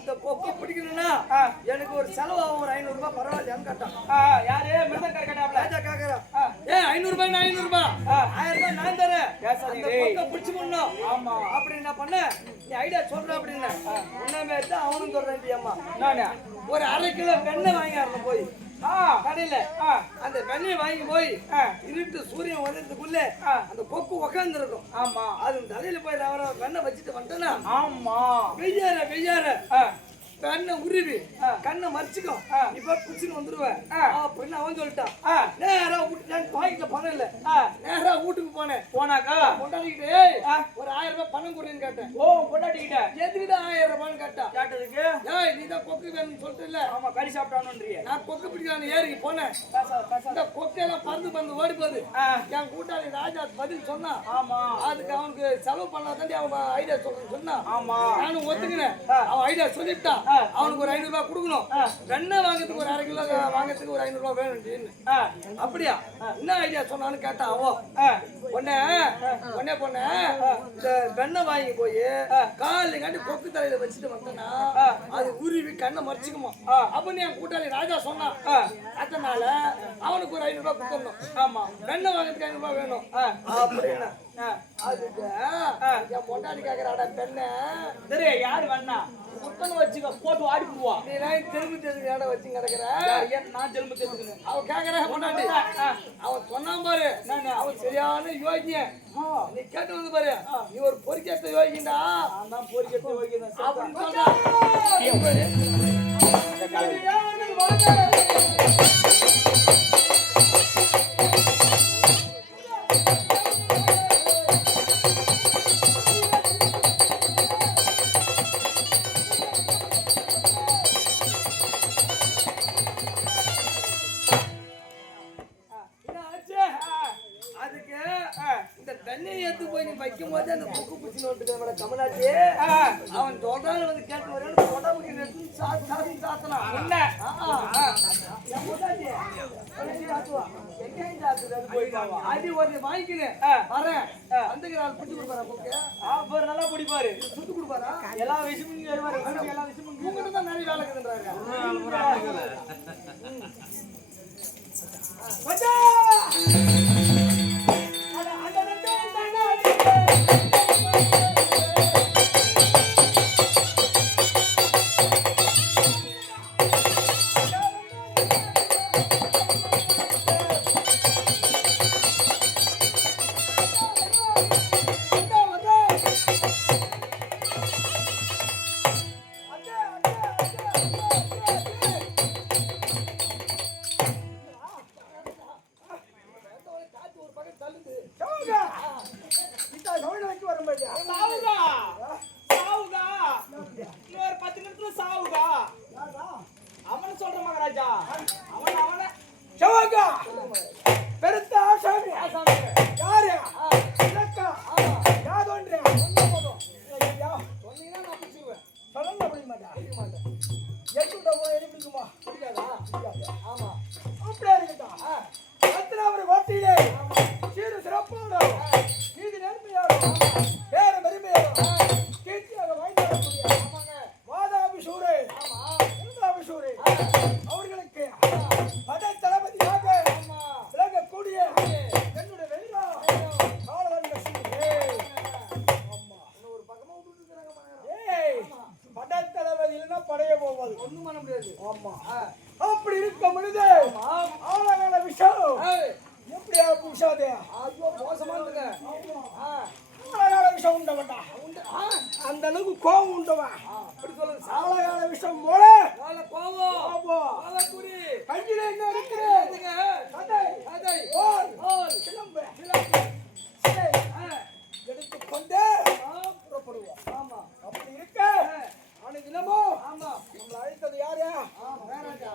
இந்த கொக்கு பிடிக்கணும்னா எனக்கு ஒரு செலவு ஆகும், ஒரு 500 ரூபாய் பரவாயில்லையான்னு கேட்டான். யாரு மிருதங்கார கேட்டாப்ல? ராஜா கேக்குறான், 500 ரூபாய் 500 ரூபாய் 1000 ரூபாய் நான் தரேன். அந்த கொக்கை பிடிச்சு முன்னோம். ஆமா அப்படி என்ன பண்ண, நீ ஐடியா சொல்ற அப்படின்னு உன்ன தான் அவனும் சொல்றேன். அம்மா நானே ஒரு 1/2 கிலோ வெண்ணெய் வாங்கி வரணும் போய் கடையில. அந்த வெண்ணெய் வாங்கி போய் இருட்டு சூரியன் வந்ததுக்குள்ள அந்த கொக்கு உக்காந்து இருக்கும். ஆமா அது தலையில போய் வெண்ணெய் வச்சுட்டு வந்துட்டேன்னா ஆமா வெய்யார கண்ணை உருவி கண்ணை மறைச்சிக்கும். இப்ப குச்சின்னு வந்துருவேன் அப்படின்னு அவன் சொல்லிட்டான். நேரா வீட்டு பாக்கெட்ல பணம் இல்ல, நேரா வீட்டுக்கு போனேன். போனாக்கா பொண்டாட்டிக்கிட்டே ஒரு 1000 ரூபாய் பணம் கொடுன்னு கேட்டேன். ஓ பொண்டாட்டிக்கிட்ட எதுக்கிட்ட 1000 ரூபான்னு கேட்டா. கேட்டதுக்கு ஏய் நீ தான் கொக்கு வேணும்னு சொல்லிட்டு இல்ல. ஆமா கறி சாப்பிட்டானுன்றியே. நான் கொக்கு பிடிக்கலான்னு ஏறிக்கு போனேன். இந்த கொக்கையெல்லாம் பறந்து பறந்து ஓடி போகுது. என் கூட்டாளி ராஜா பதில் சொன்னான். ஆமா அதுக்கு அவனுக்கு செலவு பண்ணாதாண்டி அவன் ஐடியா சொல்றேன்னு சொன்னான். ஆமா நானும் ஒத்துக்கினேன். அவன் ஐடியா சொல்லிட்டான். அவனுக்கு ஒரு 500 ரூபாய் கொடுக்கணும். வெண்ணெய் வாங்கிறதுக்கு ஒரு 1/2 கிலோ வாங்கிறதுக்கு ஒரு 500 ரூபாய் வேணும். அப்படியா என்ன ஐடியா சொன்னான்னு கேட்டான். பொண்ணே இந்த வெண்ணெய் வாங்கி போய் காலையில காட்டி கொக்கு தலையில வச்சுட்டு வந்தேன்னா அது உருவி கண்ணை மறைச்சிக்குமா அப்படின்னு என் கூட்டாளி ராஜா சொன்னான். அதனால அவனுக்கு ஒரு 500 ரூபாய் கொடுத்துடணும். ஆமா வெண்ணெய் வாங்கிறதுக்கு 500 ரூபாய் வேணும் அப்படின்னு அதுக்கு என் பொண்டாடி கேக்குறாடா பெண்ண. சரி யாரு வேணா புத்தகம் வச்சுக்க போட்டு ஆடி போவா. நீ திரும்பி தேர்தல் வச்சு கிடக்குற. நான் திரும்ப தெரிஞ்சுக்கணும். அவன் கேக்குற பொண்டாட்டி அவன் சொன்னான் பாரு, அவன் சரியான யோகிய. நீ கேட்டு வந்து பாரு, நீ ஒரு பொறிக்கேற்ற யோகிண்டா. நான் பொறிக்கேற்ற யோகி தான் அப்படின்னு சொல்றான். அதுக்கு இந்த தண்ணியை ஏத்து போய் நீ வைக்கும் போது அந்த புக்கு பிடிச்சி நோட்டு கமலாச்சி அவன் சொல்றான்னு வந்து கேட்டு வரேன்னு உடம்புக்கு எடுத்து சாத்தலாம். அடி ஒரு வாங்கிக்கிறேன் வரேன் வந்துக்கிறாள் பிடிச்சி கொடுப்பாரா புக்கு. அவர் நல்லா பிடிப்பாரு, சுட்டு கொடுப்பாரா. எல்லா விஷயமும் எல்லா விஷயமும் உங்ககிட்ட தான் நிறைய வேலை இருக்குன்றாங்க. சிவகா பெருத்த ஆசாமி யாரு இலக்கா யாதொன்று சொல்ல முடிய மாட்டேன் எட்டுட்ட போய் எரி பிடிக்குமா ஆமா அப்படியே இருக்கட்டும் ரத்னாபுரி கோட்டையிலே சீரு சிறப்போடு நீதி நேர்மையோடு பேர பெருமையோடு கீர்த்தியாக வாய்ந்து வரக்கூடிய வாதாபிசூரே இருந்தாபிசூரே அவர்களுக்கு படை தளபதியாக விளங்கக்கூடிய என்னுடைய வெள்ளா காலவந்த ஒரு பக்கமா படை தளபதி இல்லைன்னா படைய போவாது ஒண்ணும் பண்ண முடியாது ஆமா அப்படி இருக்க முடியுது ஆழகால விஷயம் எப்படியா விஷாதே ஐயோ மோசமா இருந்துங்க ஆழகால விஷம் உண்டவன்டா அந்த அளவுக்கு கோபம் உண்டவன் அப்படி சொல்லுங்க ஆழகால விஷம் போல கோபம் கையில என்ன இருக்கு எடுத்துக்கொண்டே புறப்படுவோம் ஆமா அப்படி இருக்க அன்னைக்கு தினமும் ஆமா நம்மளை அழைத்தது யாரு வேறாஜா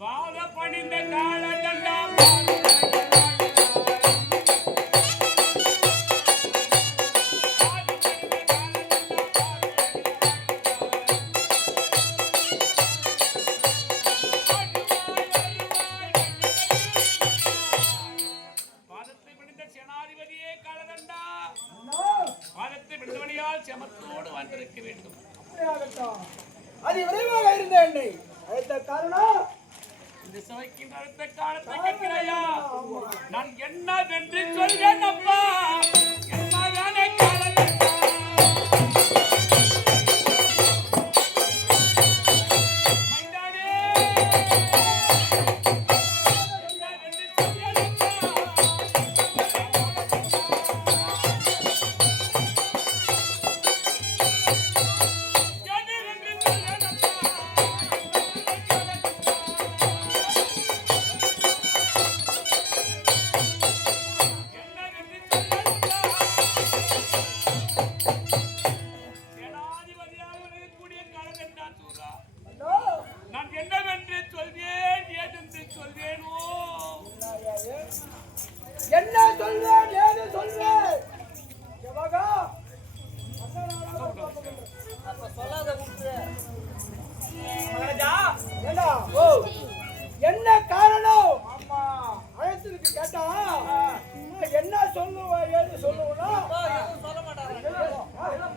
பாத பணிந்த கால தண்டா பாதத்தை பணிந்த சேனாதிபதியே காலதண்டா பாதத்தை பணிந்தவனியால் செமத்தோடு வந்திருக்க வேண்டும். அது விரைவாக இருந்த என்னை அழைத்த காரணம் இந்த சபைக்கு அடுத்த காலத்தை கேட்கிறாயா? நான் என்னவென்று சொல்வேன் அப்பா என் மகனை காலதண்டா மைந்தானே என்னவென்று சொல்வேன் நான் என்னவென்று சொல்வேன் ஏதென்று சொல்வேனோ என்ன சொல்வேன் ஏது சொல்வேன் சிவகா ஏண்டா ஓ என்ன காரணம் ஆமா அழைத்ததுக்கு கேட்டா என்ன சொல்லுவா ஏது சொல்லுவா சொல்ல மாட்டாங்க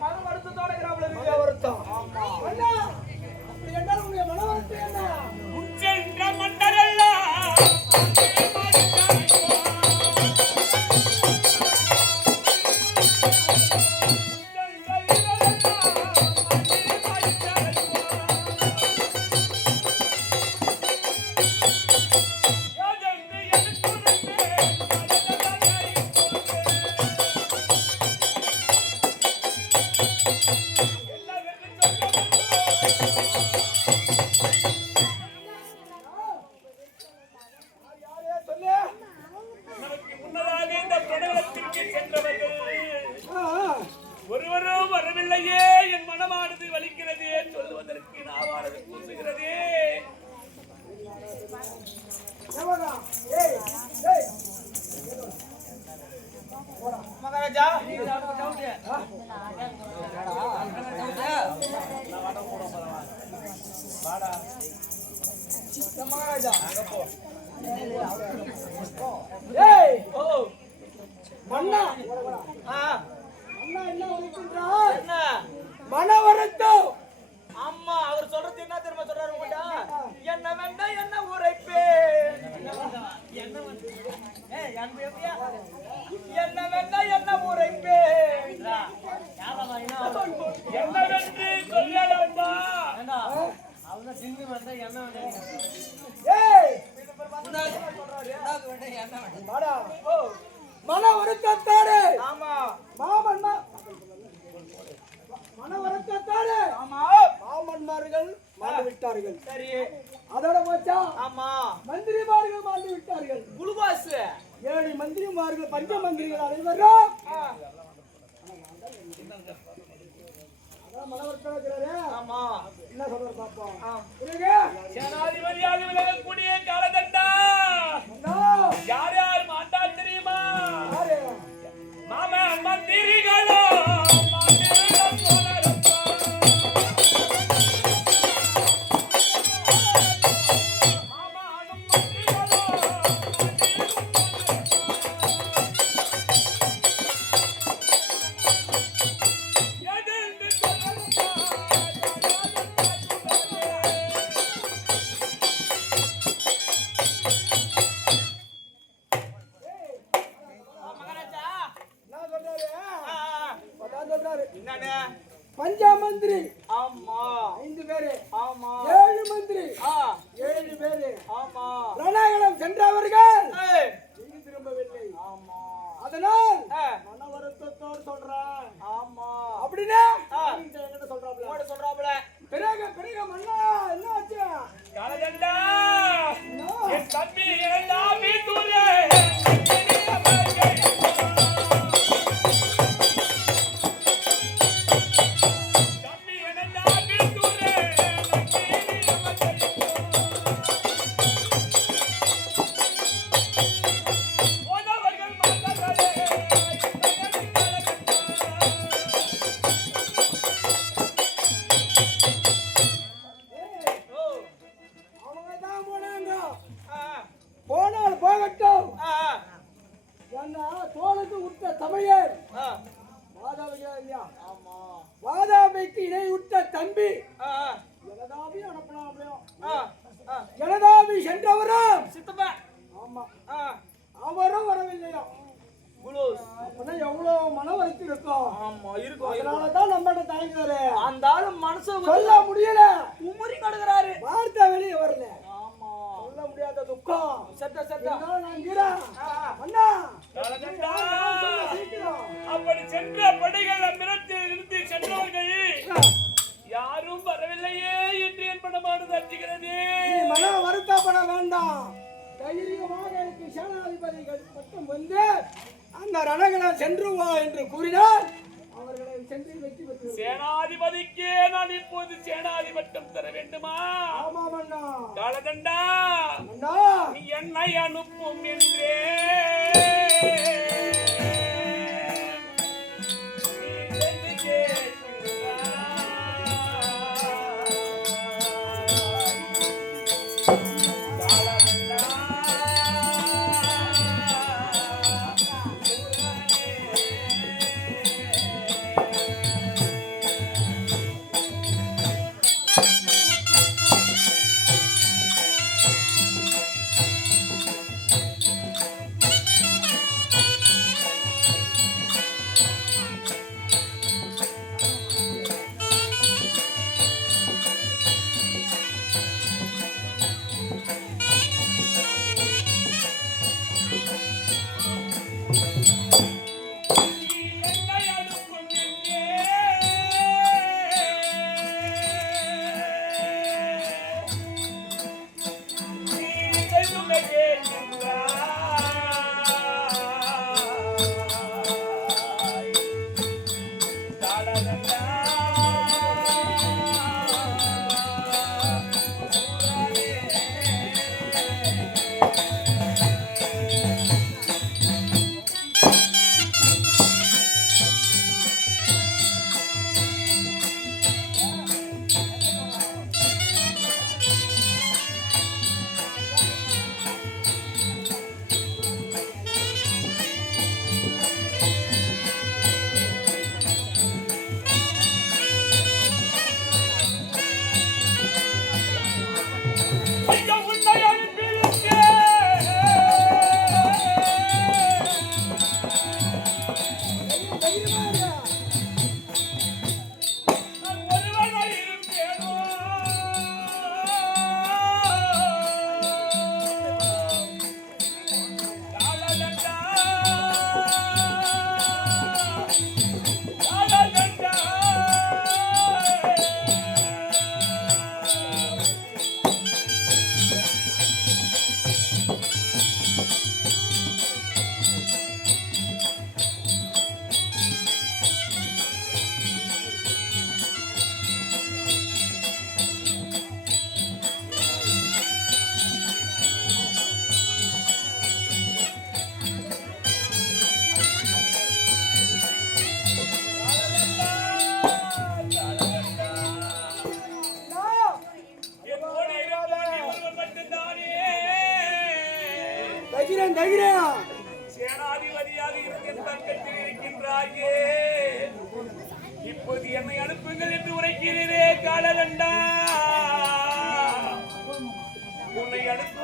மன வருத்தத்தோட இருக்கிறாங்க வருத்தம் ஆமா அண்ணா அப்படி என்ன உங்க மன வருத்தம் என்ன உச்சென்ற மன்னரெல்லாம் ஒருவரும் வரவில்லையே, என் மனமானது வலிக்கிறதே, சொல்லுவதற்கு நாவானது கூசுகிறதே. மகாராஜா மகாராஜா ஏய் ஓ அண்ணா அண்ணா என்ன வலிக்கின்றார் என்ன மன வருத்தம் அம்மா அவர் சொல்றது என்ன தெரியுமா சொல்றாரு உங்கள்ட்ட என்ன வேண்டாம் என்ன உரைப்பே என்ன வந்து என்ன வேண்டாம் என்ன உரைப்பே வருத்தத்தாடு ஆமா மாமன் மன வருத்தத்தாடு ஆமா மாமன்மார்கள் மாண்டு விட்டார்கள். சரி அதோட போச்சா ஆமா மந்திரிமார்கள் மாண்டு விட்டார்கள். குளுபாஸ் 7 மந்திரிமார்கள் பஞ்ச மந்திரிகள் அனைவரும் அதான் மன வருத்தம் இருக்கிறாரு. ஆமா என்ன சொல்றாரு பாப்போம். ஆ. சேனாதிபதியாக விலகக்கூடிய காலகண்டா யார் யார் மாட்டா தெரியுமா? மாம மந்திரிகளோ மந்திரிகள் போலருப்பா. மாமா அனும் மந்திரிகளோ எதிர்ந்து கொள்ளருப்பா. மகாராஜா என்ன சொல்றாரு? ஆ, அதான் சொல்றாரு. என்னன்னு பஞ்ச மந்திரி ஆமா 5 பேரு, ஆமா 7 மந்திரி ஆ 7 பேரு ஆமா ரணாகலம் சென்றவர்கள் ஏய் இங்கு திரும்பவில்லை. ஆமா அதனால் ஆ மன வருத்தத்தோடு சொல்றேன் ஆமா அப்படின்னு ஆ. என்கிட்ட சொல்றாப்ல. உங்களோட சொல்றாப்புல பிறகு மன்னா என்ன ஆச்சு? காலகண்டா என்ன? என் தம்பி இழந்தாமி தூரே தம்பி இழந்தாமி தூரே போனவர்கள் மன்னர்களே ஓ அவங்க தான் போனாங்க. ஆ போனால் போகட்டும். ஆ என்ன தோளுக்கு உற்ற தமையர் ஆ வாதாபியா இல்லையா? ஆமா வாதாபிக்கு இணை உற்ற தம்பி ஆ ஜனதாபி அனுப்பலாம் அப்படியோ. ஆ ஆ ஜனதாபி சென்றவரும் சித்தப்பா ஆமா ஆ அவரும் வரவில்லையா? குளோஸ் அப்படின்னா எவ்வளவு மன வருத்தம் இருக்கும். ஆமா இருக்கும் அதனாலதான் நம்மகிட்ட தயங்குறாரு. அந்த ஆளு மனசு சொல்ல முடியல, உமுறி கடுக்குறாரு வார்த்தை வெளியே வரல. ஆமா சொல்ல முடியாத துக்கம். சத்த சத்த இருந்தாலும் நான் இருக்கிறேன். ஆ அண்ணா காலகண்டா சொல்ல சீக்கிரம். அப்படி சென்ற படைகள் அம்மிடத்தில் இருந்து சென்றவர்கள் யாரும் வரவில்லையே என்று என் பணமானது அஞ்சுகிறது. நீ மன வருத்தப்பட வேண்டாம். தைரியமாக எனக்கு சேனாதிபதி பட்டம் வந்து அந்த ரணகலம் சென்று வா என்று கூறினார். அவர்களை சென்று வெற்றி பெற்று. சேனாதிபதிக்கே நான் இப்போது சேனாதிபட்டம் தர வேண்டுமா? ஆமாம் அண்ணா. காலகண்டா அண்ணா நீ என்னை அனுப்பும் என்றே நீ என்று கேட்கின்றாய். காலகண்டா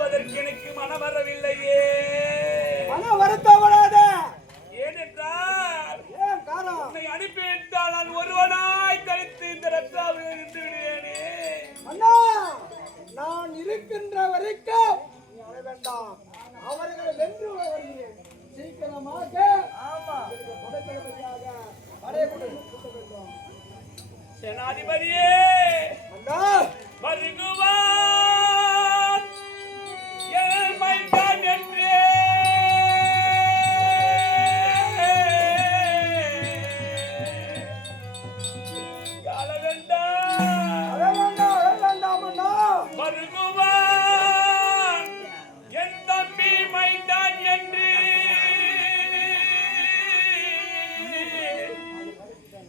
போவதற்கு எனக்கு மனம் வரவில்லையே. வருத்தப்படாத. ஏனென்றால் ஏன் காரணம்? உன்னை அனுப்பிவிட்டால் நான் ஒருவனாய் தனித்து இந்த ரத்தாவில் இருந்து விடுவேனே. அண்ணா, நான் இருக்கின்ற வரைக்கும் நீ அழ வேண்டாம். அவர்களை வென்று வருகிறேன். சீக்கிரமாக படைத்தளபதியாக படையப்பட்டு வேண்டும். சேனாதிபதியே அண்ணா, வருகுவான் என் மைந்தான் என்றே காலகண்டா அழ வேண்டாம் அண்ணா. வருகுவான் என் தம்பி மைந்தான் என்று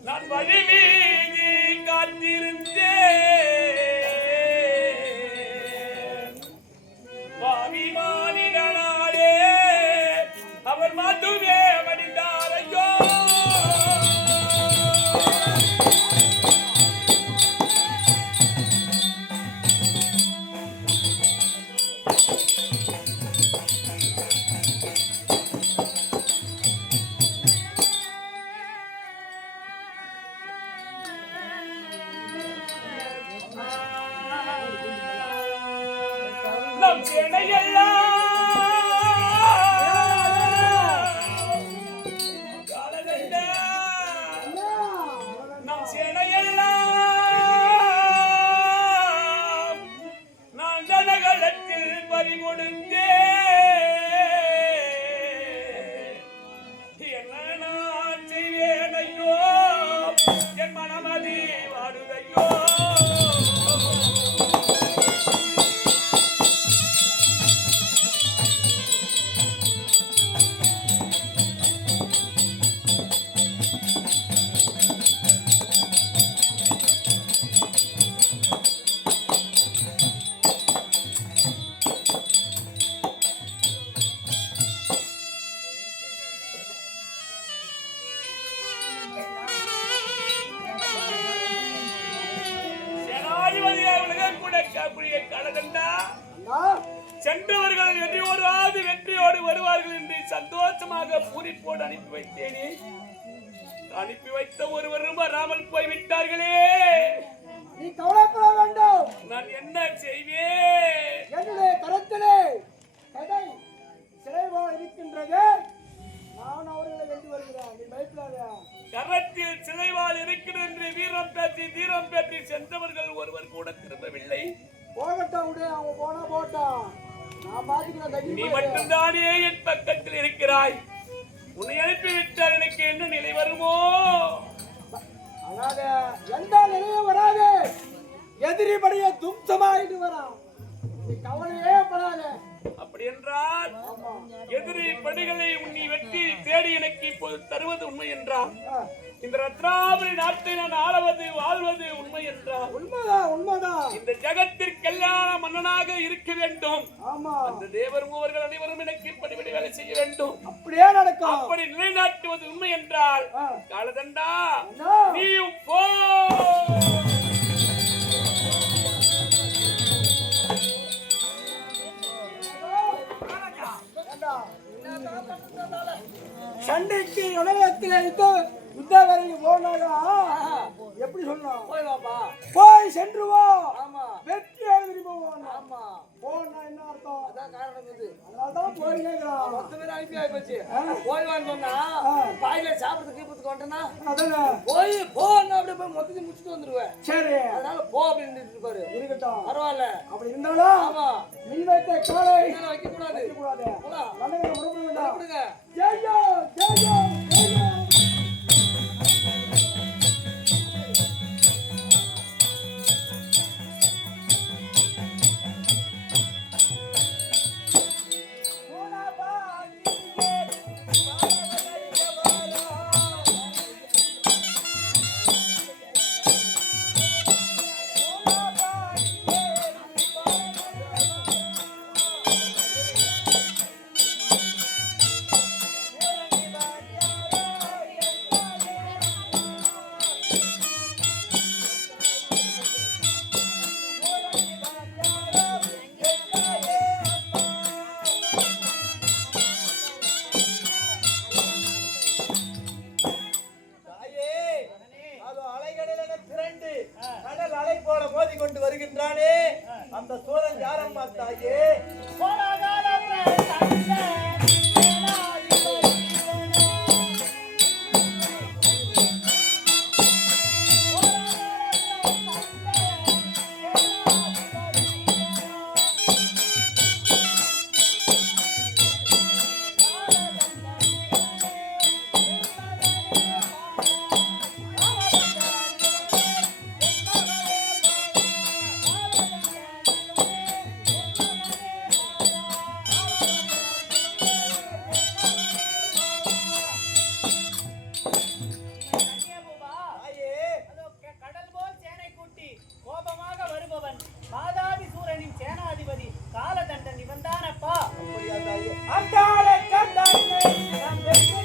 நான் வழி மீது காத்திருந்தேன். பாவி மானிடனாலே அவர் மட்டுமே மடிந்தாரையோ. நம் சேனையெல்லாம் நான் ஜனகளத்தில் பறிகொடுத்தேன். என்ன நான் செய்வேன் ஐயோ, என் மனமதி வாடுதையோ. சென்றவர்கள் வெற்றியோடு வருவார்கள் என்று சந்தோஷமாக பூரிப்போடு அனுப்பி வைத்தேனே. அனுப்பி வைத்த ஒருவரும் வராமல் போய்விட்டார்களே. நீ கவலைப்பட வேண்டாம். நான் என்ன செய்வேன்? என்னுடைய கரத்திலே கடை சிலைவாள் இருக்கின்றது. நான் அவர்களை வென்று வருகிறேன். நீ பயப்படாத. கரத்தில் சிலைவாள் இருக்கிறது என்று வீரம் பேசி தீரம் பேசி சென்றவர்கள் ஒருவர் கூட திரும்பவில்லை. போகட்டும் விடு, அவங்க போனா போட்டான். நான் பாத்துக்கிறேன். நீ மட்டும்தானே என் பக்கத்தில் இருக்கிறாய். உன்னை அனுப்பிவிட்டால் எனக்கு என்ன நிலை வருமோ? அதாவது எந்த நிலையும் வராது. எதிரி படைய தும்சமாயிட்டு வரான். நீ கவலையே படாத. அப்படி என்றால் எதிரி படைகளை உன்னை வெற்றி தேடி எனக்கு இப்போது தருவது உண்மை என்றால் இந்த ரத்னாபுரி நாட்டை நான் ஆளவது வாழ்வது உண்மை என்றால் உண்மைதான். இந்த ஜகத்திற்கெல்லாம் மன்னனாக இருக்க வேண்டும். ஆமா, அந்த தேவர் மூவர்கள் அனைவரும் எனக்கு பணிபடி வேலை செய்ய வேண்டும். அப்படியே நடக்கும். அப்படி நிலைநாட்டுவது உண்மை என்றால் காலதண்டா நீயும் போ. சண்டைக்கு உலகத்தில் யுத்தவரைக்கு போனாங்க. எப்படி சொல்லணும்? போய் சென்று வா. வெற்றி எழுதி போவான். போனா என்ன அர்த்தம்? அதனால்தான் போய் கேட்கிறான். போய் போன்னு அப்படியே போய் மொத்தத்தை முடிச்சுட்டு வந்துருவேன். சரி, அதனால போ அப்படின்னு இருப்பாரு. இருக்கட்டும், பரவாயில்ல. அப்படி இருந்தாலும் நீ வைத்த காலை வைக்க கூடாது. புறப்படுங்க. ஜெயா ஜெயா ஜெயா. தெரியுமா தாயே? கடல் போல் சேனை கூட்டி கோபமாக வருபவன் பாதாதி சூரனின் சேனாதிபதி காலதண்டன் இவன்தானப்பா. அப்படியா தாயே? அந்தாளை கண்டாலே நம் வெற்றி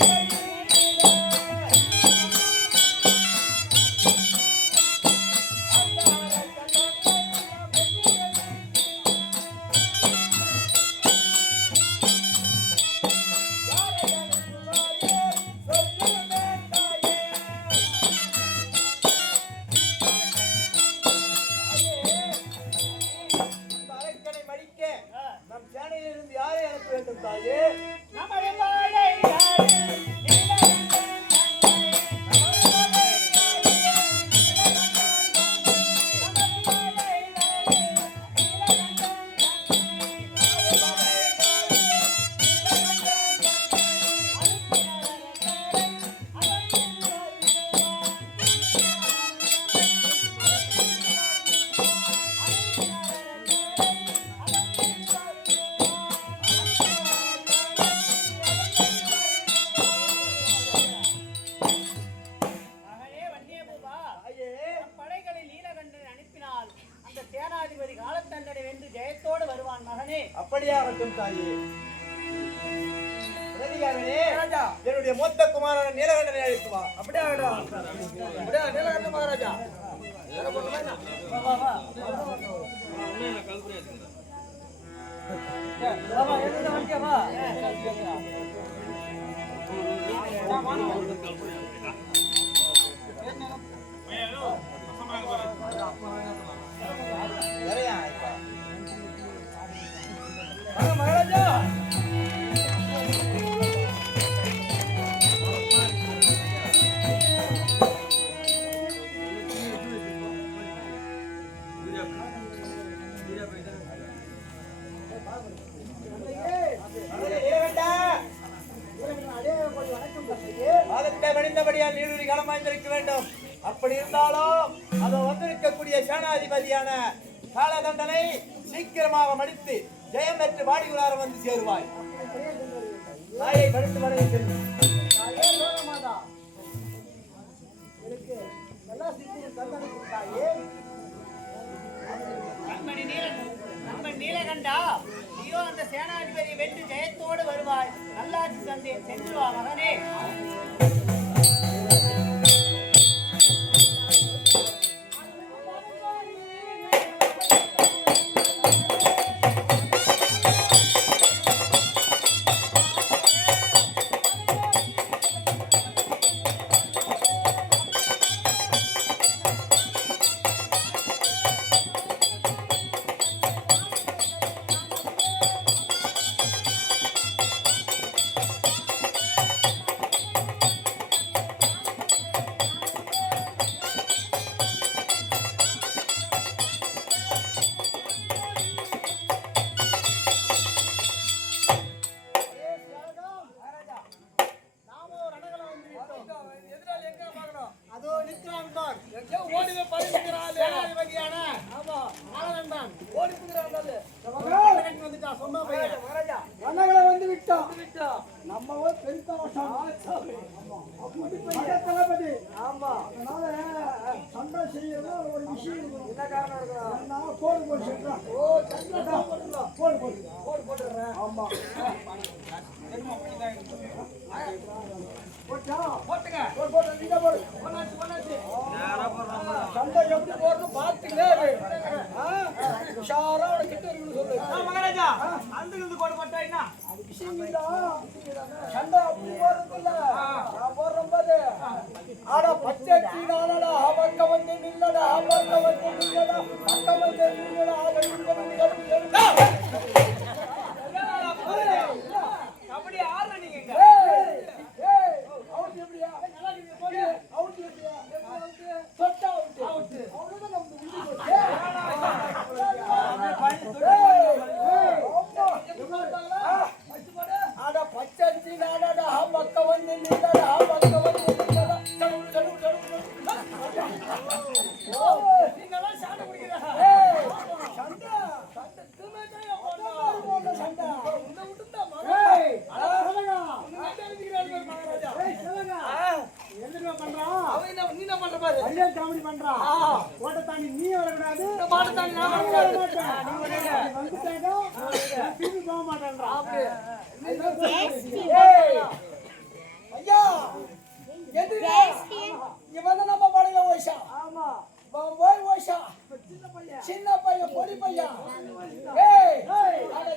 இந்த அரக்கனை மடிக்க நம் சேனையிலிருந்து யாரை அனுப்ப வேண்டும் தாயே? நமது பாடை யாரு சேனாதிபதி காலத்தண்டனை வென்று ஜெயத்தோடு வருவான் மகனே. அப்படியாகட்டும் தாயே. பிரதிகாரனே, என்னுடைய மூத்த குமாரன் நீலகண்டனை அழைத்து வா. அப்படியே நீலகண்ட மகாராஜா நிறையா இப்ப. மகாராஜா பாதத்தை மணிந்தபடியால் நீடூரி காலம் வாய்ந்திருக்க வேண்டும். அப்படி இருந்தாலும் அதை வந்திருக்கக்கூடிய சேனாதிபதியான காலதண்டனை சீக்கிரமாக மடித்து ஜெயம் பெற்று வாடிகுளாரம் வந்து சேருவாய். நாயை படித்து வரைய செல்லும். நண்பன் நீலகண்டா, நீயோ அந்த சேனாதிபதியை வென்று ஜெயத்தோடு வருவாய். நல்லாட்சி தந்தேன், சென்று வா மகனே. கண்ணகளை வந்து விட்டோம். நம்ம தளபதி. ஆமா, அதனால சண்டை செய்யறதா ஒரு விஷயம் இருக்கும். என்ன காரணம் இருக்கும்? நான் போடு போட்டு சொல்றேன். ஓ, போடு போட்டுறேன். ஆமா, போட்டா போட்டுங்க. போட்டு நீங்க போடு. சண்டை எப்படி போடுறது பாத்துங்களே. உஷாரா கிட்ட இருக்குன்னு சொல்லு. மகாராஜா அந்த கோடு போட்டா என்ன அது விஷயம் இல்ல. சண்டை அப்படி போடுறது இல்ல. நான் போடுறேன் பாரு. ஆனா பச்சை நாளடா அவக்க வந்து நில்லடா, அவக்க வந்து நில்லடா, அக்க வந்து நில்லடா, ஆக வந்து ஹைலைட் காமெடி பண்றா ஓட்ட தாண்டி நீ வரக்கூடாது மாட்டை தாண்டி நான் வரக்கூடாது. வந்துட்டாங்க திரும்பி போக மாட்டேன்றா ஐயா எதுக்கு இவன் நம்ம படையில ஓய்ஷா ஆமா போய் ஓய்ஷா சின்ன பையன் பொடி பையன் ஏய் அட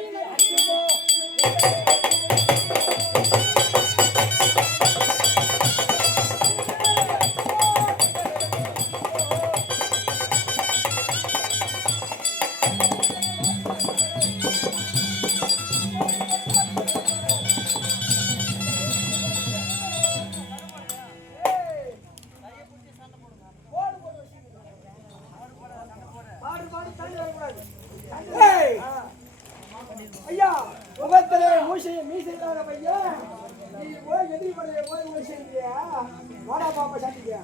என்ன ஐயா முகத்திலே மீசைக்கார பையன் நீ போய் எதிரி படையை போய் மூசியா வாடா பாப்பா சாட்டிக்க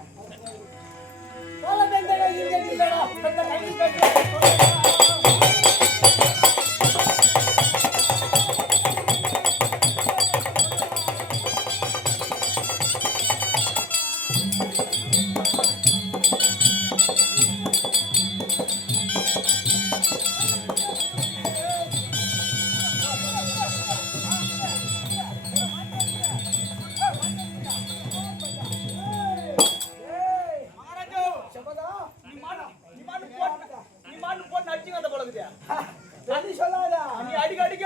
தண்ணி சொல்லாதா நீ அடிக்க அடிக்க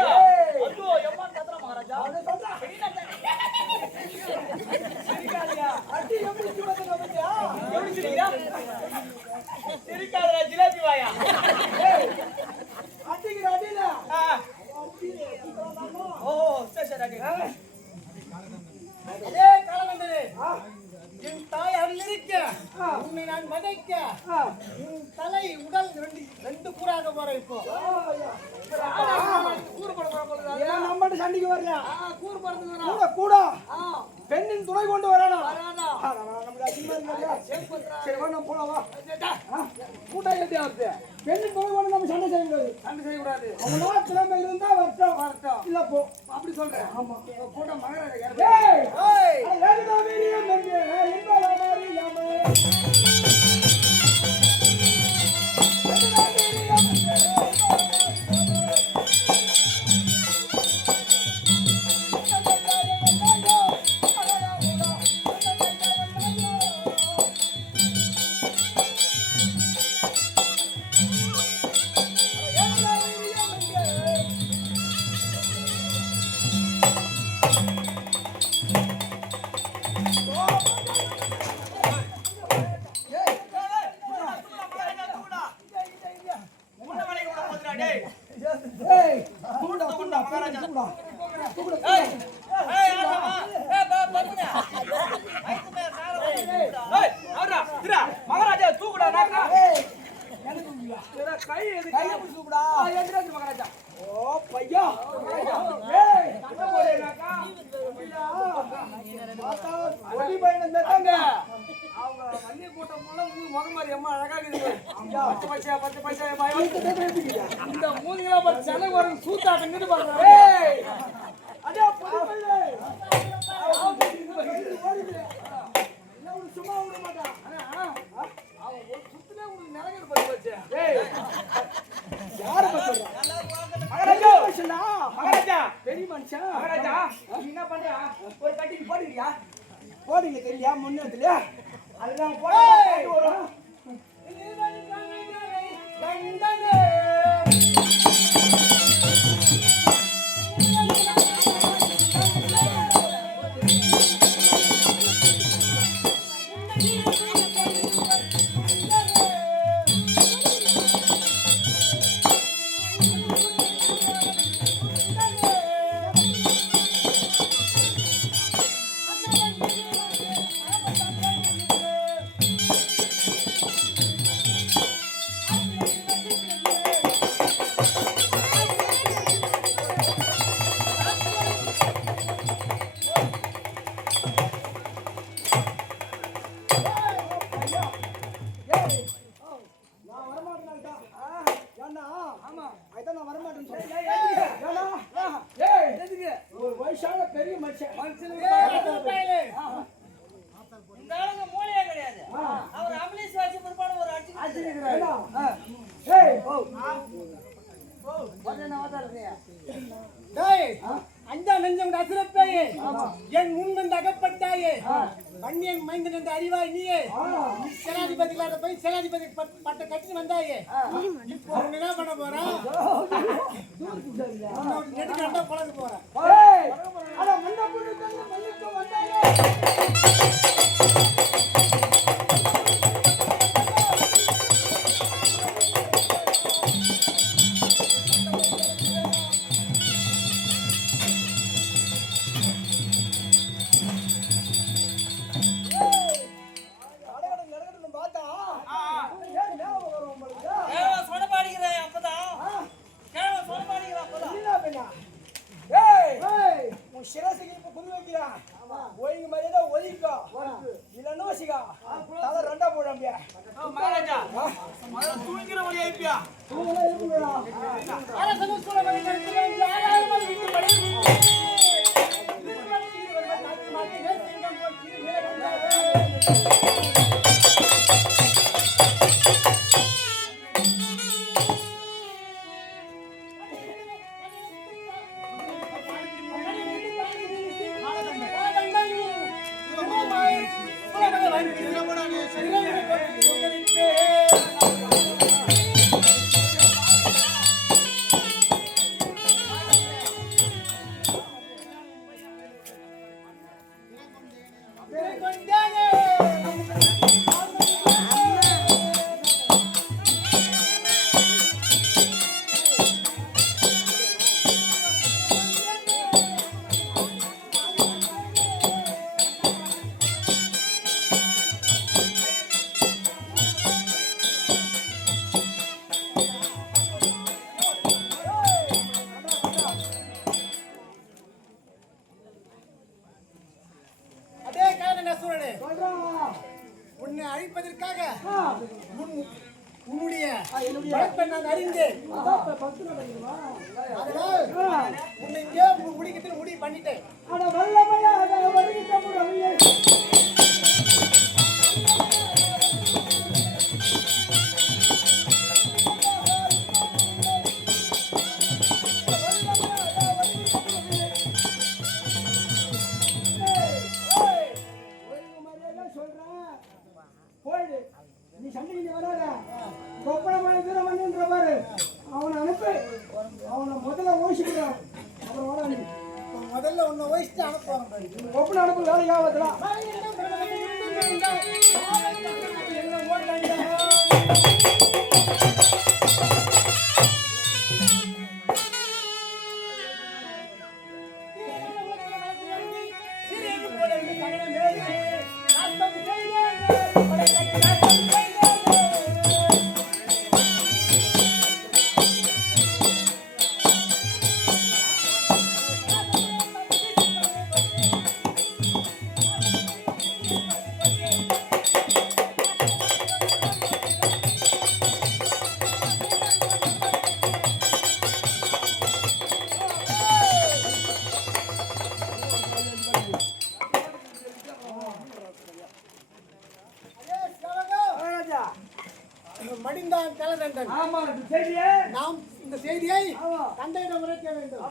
ஐயோ எம்மா கத்துற மகாராஜா அடி எப்படி சுமத்துன பத்தியா எப்படி சிரிக்கிறா சிரிக்காதடா ஜிலேபி வாயா அடிக்கிற அடியில ஓ சரி சரி அடி அதே காலவந்தனே என் தாய் அருளிருக்க உன்னை நான் மதைக்க உன் தலை உடல் ரெண்டு கூறாக போற இப்போ கூறு போட போற ஏன் நம்மட்ட சண்டைக்கு வரல கூறு போறது கூட கூட பெண்ணின் துணை கொண்டு வரானா வரானா நமக்கு அதிகமா இருந்தா சரி வா நம்ம போலாம் வா கூட்டம் எப்படி ஆகுது பெண்ணின் துணை கொண்டு நம்ம சண்டை செய்யக்கூடாது அவனா திறமை இருந்தா வரட்டும் இல்ல போ அப்படி சொல்றேன் ஆமா கூட்டம் மகராஜா ஏய் ஏய் ஏகதா வீரியம் நம்பி இன்பல மாரியாமே ஏய் கூடா மகாராஜா கூடா மகாராஜா தூக்குடா நாக்கா கை எது கை பிடிச்சு தூக்குடா எந்திராஜ் மகாராஜா ஓ பையா ஏய் என்ன போறேனாக்கா ஒளி பயணம் தட்டாங்க அவங்க வள்ளி கூட்டம் முள்ள முகம் மாதிரி அம்மா அழகா இருக்குது பச்சை பச்சை இந்த மூலிகளா பார்த்து சென்னை வரும் சூத்தாட்டம் நின்று பாருங்க ஏய் அடே பொறுமையே சும்மா விட மாட்டான் அவன் ஒரு சுத்திலே உங்களுக்கு நிலங்கல் பண்ணி வச்சு ஏய் யார பண்றா மகாராஜா பெரிய மனுஷன் மகாராஜா நீ என்ன பண்ற ஒரு கட்டிக்கு போடுறியா போடுங்க தெரியல முன்னத்துல அதுதான் போட்டு வரும் வந்தாயே வன்னியன் மைந்தன் என்று அறிவாய் நீயே சேனாதிபதிகளாக போய் சேனாதிபதி பட்ட கட்டி வந்தாயே இப்போ உன்னை என்ன பண்ண போறா நெடுக்கண்டா பழக போறா உன்னை அழிப்பதற்காக உன்னுடைய பலத்தை நான் அறிந்தேன். அதனால் உன்னை இங்கே முடிக்கிறதுக்கு முடிவு பண்ணிட்டேன். நீ சண்டைக்கு வராத கொப்பளமான தூரம் வந்துன்ற பாரு அவனை அனுப்பு அவனை முதல்ல ஓசிக்கிறான் அப்புறம் வர நீ முதல்ல உன்னை ஓசிட்டு அனுப்புவாங்க கொப்பளை அனுப்பு வேலைக்கு ஆகுதுலாம் என்ன ஓட்டாங்க மடிந்தான் தலதண்டன். நாம் இந்த செய்தியை தந்தையிடம் உரைக்க வேண்டும்.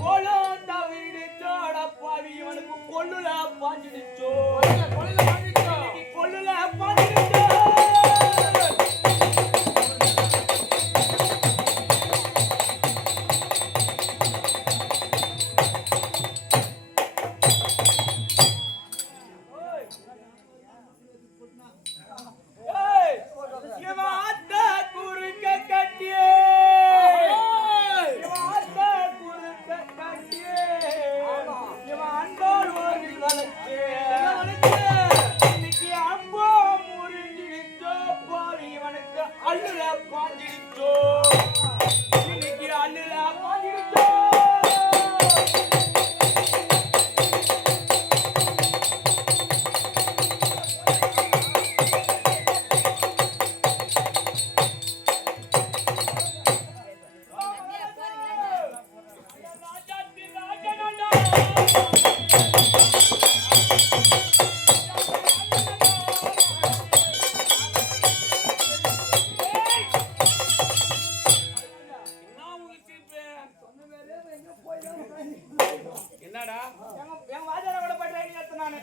கோலம் தவிடுச்சோட பாவி இவனுக்கு கொள்ளுல பாஞ்சிடுச்சோ இன்னைக்கு கொள்ளுல பாஞ்சிடுச்சோ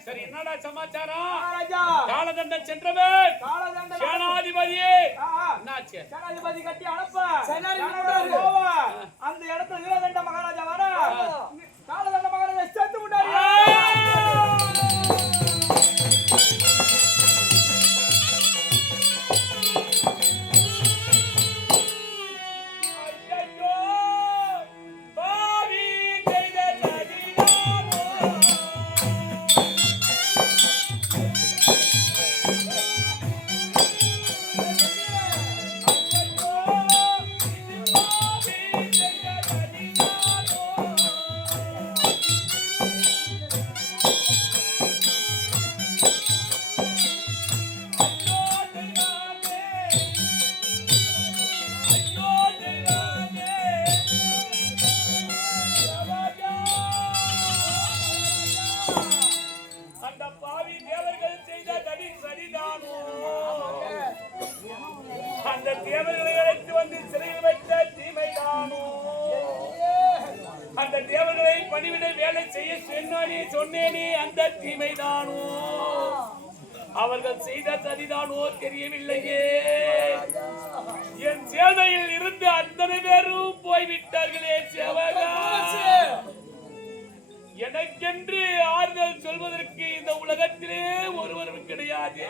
சரி என்னடா சமாச்சாரம் காலதண்ட சென்றவர் சேனாதிபதியே என்னாச்சு சேனாதிபதி கட்டி அனுப்ப அந்த இடத்துல நீலகண்ட மகாராஜா வர காலதண்ட மகாராஜா செத்து விட்டாரு. அந்த தேவர்களை அழைத்து வந்து சிறையில் வைத்த தீமைதானோ அந்த தேவர்களை பணிவிட வேலை செய்ய சொன்னேனே அந்த தீமைதானோ அவர்கள் செய்த சதிதானோ தெரியவில்லையே என் சேவையில் இருந்து அத்தனை பேரும் போய்விட்டார்களே சேவகா எனக்கென்று ஆறுதல் சொல்வதற்கு இந்த உலகத்திலே ஒருவரும் கிடையாது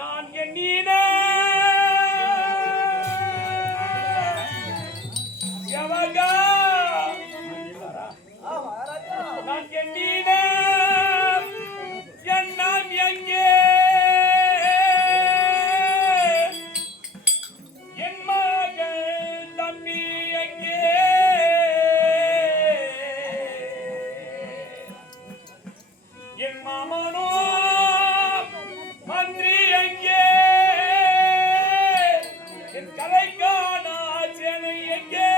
நான் எண்ணின சேவகா நான் எண்ணின எண்ணம் எங்கே என் மகள் தம்பி எங்கே என் மாமனோ மந்திரி எங்கே என் கலைக்கான சேனை எங்கே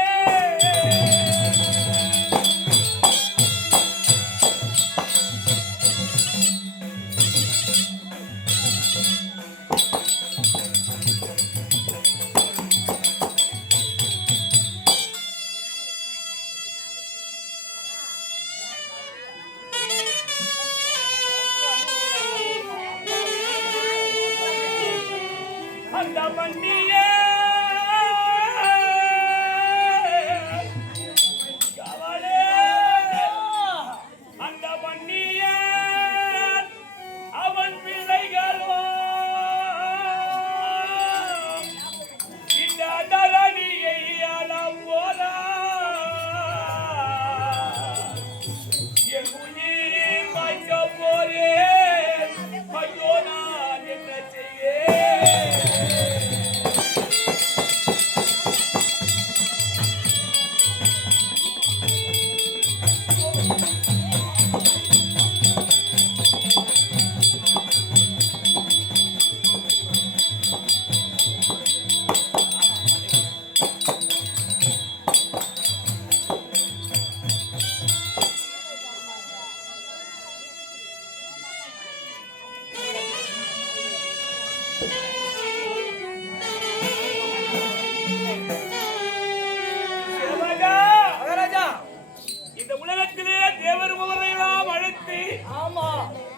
ஆமா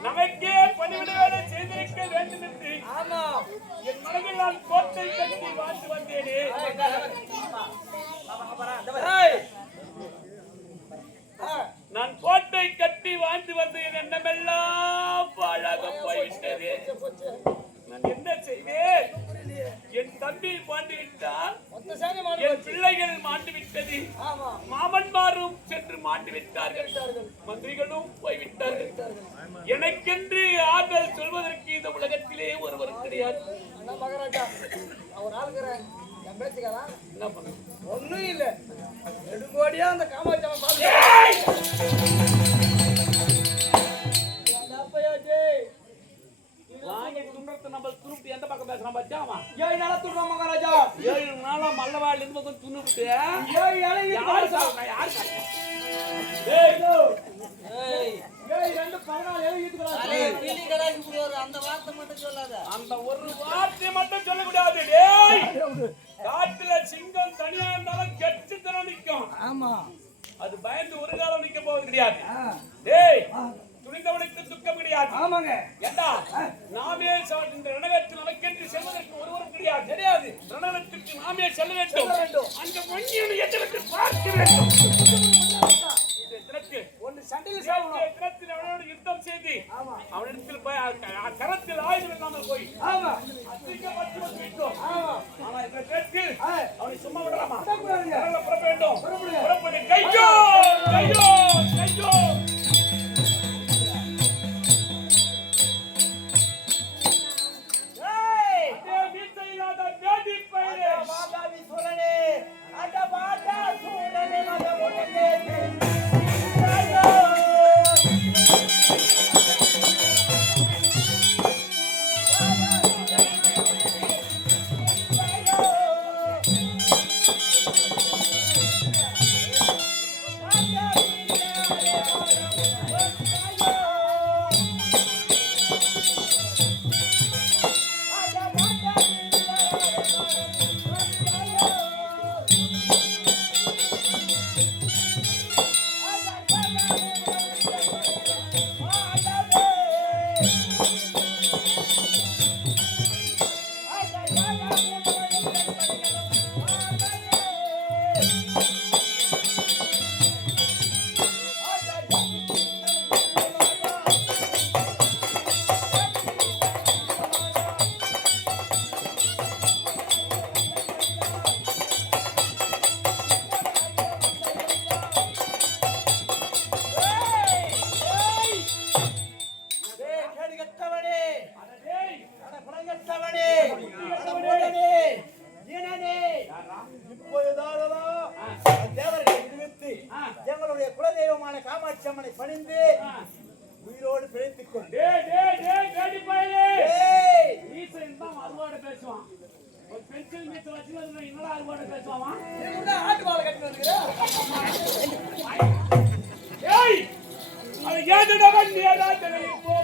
நமக்கே பணிவிட வேலை செய்திருக்க வேண்டும் என்று ஆமா என் மனதில் நான் கோட்டை கட்டி வாழ்ந்து வந்தேனே. ஏய் நான் கோட்டை கட்டி வாழ்ந்து வந்த என் எண்ணமெல்லாம் பாழாக போய்விட்டது. நான் என்ன செய்வேன்? என் தம்பி மாண்டு விட்டான், மொத்த சேனை மாடு என் பிள்ளைகள் மாண்டு விட்டது, ஆமா மாமன்மாரும் சென்று மாண்டு விட்டார்கள், மந்திரிகளும் போய்விட்டார்கள். எனக்கென்று ஆறுதல் சொல்வதற்கு இந்த உலகத்திலே ஒருவர் கிடையாது. அண்ணா மகாராஜா அவர் ஆளுக்கிறேன் என் பேச்சுக்காரா என்ன பண்ண ஒண்ணும் இல்ல நெடுங்கோடியா அந்த காமாட்சி அம்மன் பாத்து வாங்கி துன்பத்தை நம்ம துருப்பிட்டு எந்த பக்கம் பேசுறான் பச்சாமா? 7 நாளா துடுறோம் மகாராஜா 7 நாளா மல்லவாள் இந்த பக்கம் துணுப்பிட்டு 7 நாளா யாரு சாப்பிட்டா? யாரு சாப்பிட்டா? ஏய் 2 14 7 ஈத்துக்குறாங்க அந்த ஒரு வார்த்தை மட்டும் சொல்லக்கூடாது. டேய், காட்டுல சிங்கம் தனியா இருந்தாலும் கெட்டு தரம் நிக்கும். ஆமா அது பயந்து ஒரு காலம் நிக்க போவது கிடையாது. டேய், துணிந்தவனுக்கு துக்கம் கிடையாது. ஆமாங்க ஏண்டா, நாமே இந்த ரணகத்தில் நமக்கென்று செல்வதற்கு ஒருவரும் கிடையாது. தெரியாது. ரணகத்திற்கு நாமே செல்ல வேண்டும். அந்த மண்ணியை எதிர்த்து பார்க்க வேண்டும். இந்த தினத்து ஒன்னு சண்டையில் சாவணும் தினத்தில் அவனோடு யுத்தம் செய்து அவனிடத்தில் போய் கரத்தில் ஆயுதம் இல்லாமல் போய் ஆமா அசிங்கப்பட்டு வந்து விட்டோம். ஆமா ஆனா இந்த நேரத்தில் அவனை சும்மா விடலாமா? விடக்கூடாதுங்க. புறப்பட வேண்டும். புறப்படு. கையோ கையோ கையோ. அதே வீட்டை இல்லாத வேதி பயிரே. எங்களுடைய குலதெய்வமான காமாட்சி அம்மனை பணிந்து உயிரோடு பிழைத்துக் கொண்டு டேய் டேய் டேய் வேதி பயிரே. ஈசன் தான் அறுவாடை பேசுவான். ஒரு பென்சில் மீச வச்சுல என்னடா அறுவாடை பேசுவான்? நீங்க ஆட்டு வாழை கட்டி வந்துக்கிறா ஏய், அது ஏதுடவன் நீடா தெரியும் போ.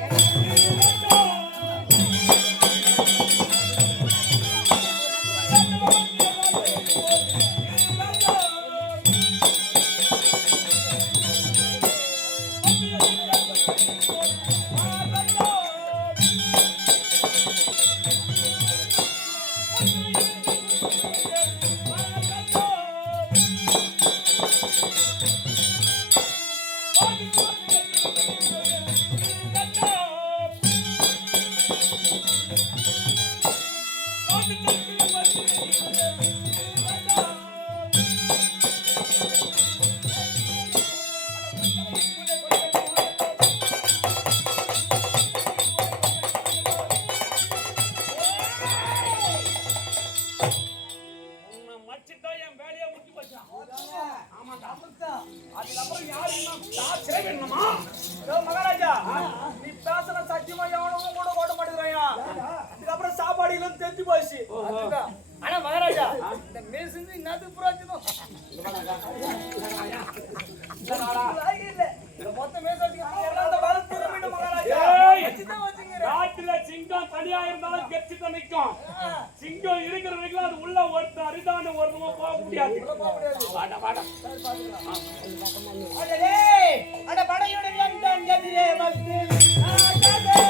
மகாராஜா நீ பேசுற சத்தியமா எவனும் கூட ஓட மாட்டேங்கிறாயா இதுக்கப்புறம் சாப்பாடு எல்லாம் தெரிஞ்சு போச்சு ஆனா மகாராஜா இந்த மேசிந்து இன்னத்துக்கு புராஜனம் இல்ல மொத்த மேசாச்சு அந்த வளர்த்து திரும்பிடும் மகாராஜா வச்சுதான் வச்சுங்க காட்டுல சிங்கம் தனியா இருந்தாலும் கெச்சு நிக்கும். சிங்கம் இருக்கிற வரைக்கும் அது உள்ள ஒருத்த அரிதான ஒருத்தமா போக முடியாது. வாடா வாடா. அடடே, அட படையுடன் எந்தன் எதிரே வந்து ஆகாதே.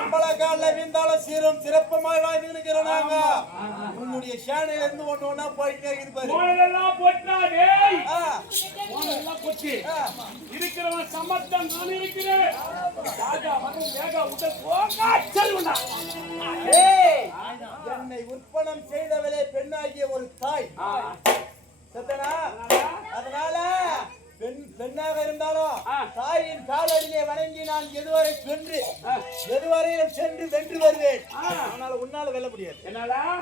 அம்பலக்கால வீந்தாலும் சீரும் சிறப்புமாய் வாழ்ந்து நிற்கிறோம் நாங்க. உன்னுடைய சேனையில இருந்து ஒண்ணு ஒண்ணா போயிட்டே இருப்பாரு. இருக்கிறவன் சமத்தன் நான் இருக்கிறேன். ராஜா மகன் வேகா உடல் போகா செல்வனா. என்னை உற்பணம் செய்தவளே பெண்ணாகிய ஒரு தாய் சத்தனா. அதனால பெண்ணாக இருந்தாலும் தாயின் காலடியிலே வணங்கி நான் எதுவரையிலும் சென்று வென்று வருவேன். அதனால உன்னால வெல்ல முடியாது.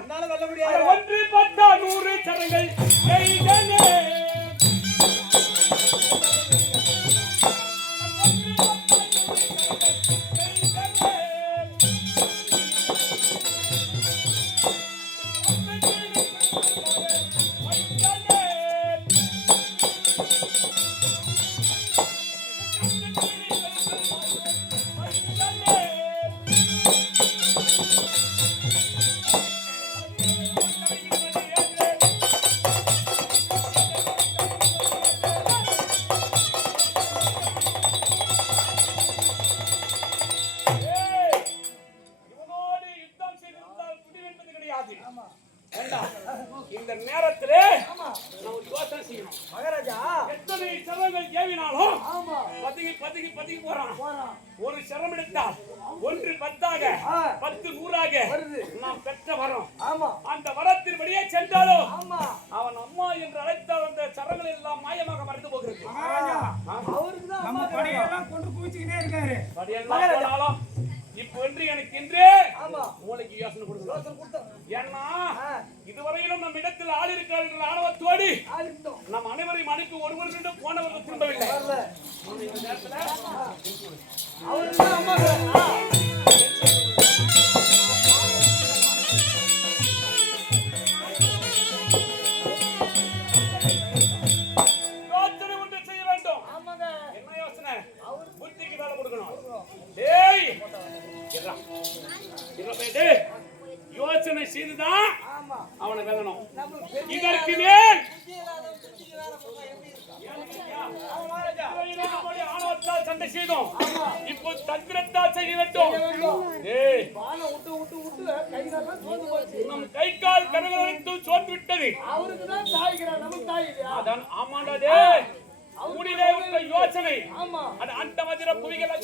உன்னால வெல்ல முடியாது. 1 10 100 கரங்கள் எய்தனே. இந்த நேரத்திலே நம்ம யோசனை செய்யணும். மகாராஜா எத்தனை சரங்கள் ஏவினாலும் பதுங்கி போறான். ஒரு சரம் எடுத்தால் 1 10 10 100 நாம் பெற்ற வரம். அந்த வரத்தின்படியே சென்றாலும் அவன் அம்மா என்று அழைத்தால் அந்த சரங்கள் எல்லாம் மாயமாக மறைந்து போகிறது. அவருக்குதான் நம்ம படையெல்லாம் கொண்டு குவிச்சுக்கிட்டே இருக்காரு. படியெல்லாம் இப்போ என்று எனக்கு இன்றே மூளைக்கு யோசனை கொடுக்கணும். ஏன்னா இதுவரையிலும் நம்ம இடத்தில் ஆள் இருக்கிறார் என்ற ஆணவத்தோடு நம் அனைவரையும் அனுப்பி ஒருவர்கள் போனவர்கள் திரும்பவில்லை. இந்த நேரத்தில் யோசனை ஒன்று செய்ய வேண்டும். என்ன யோசனை? புத்திக்கு வேலை கொடுக்கணும். யோசனை செய்துதான் அவனை வெல்லணும். இதற்கு மேல் ஆணவத்தால் சண்டை செய்தோம். இப்போ தந்திரத்தால் செய்ய வேண்டும். நம் கை கால் கரங்களுக்கு சோர்ந்து விட்டது. அதான் ஆமாண்டா. முடிவே உள்ள யோசனை அது அந்த மதுர புவிகள்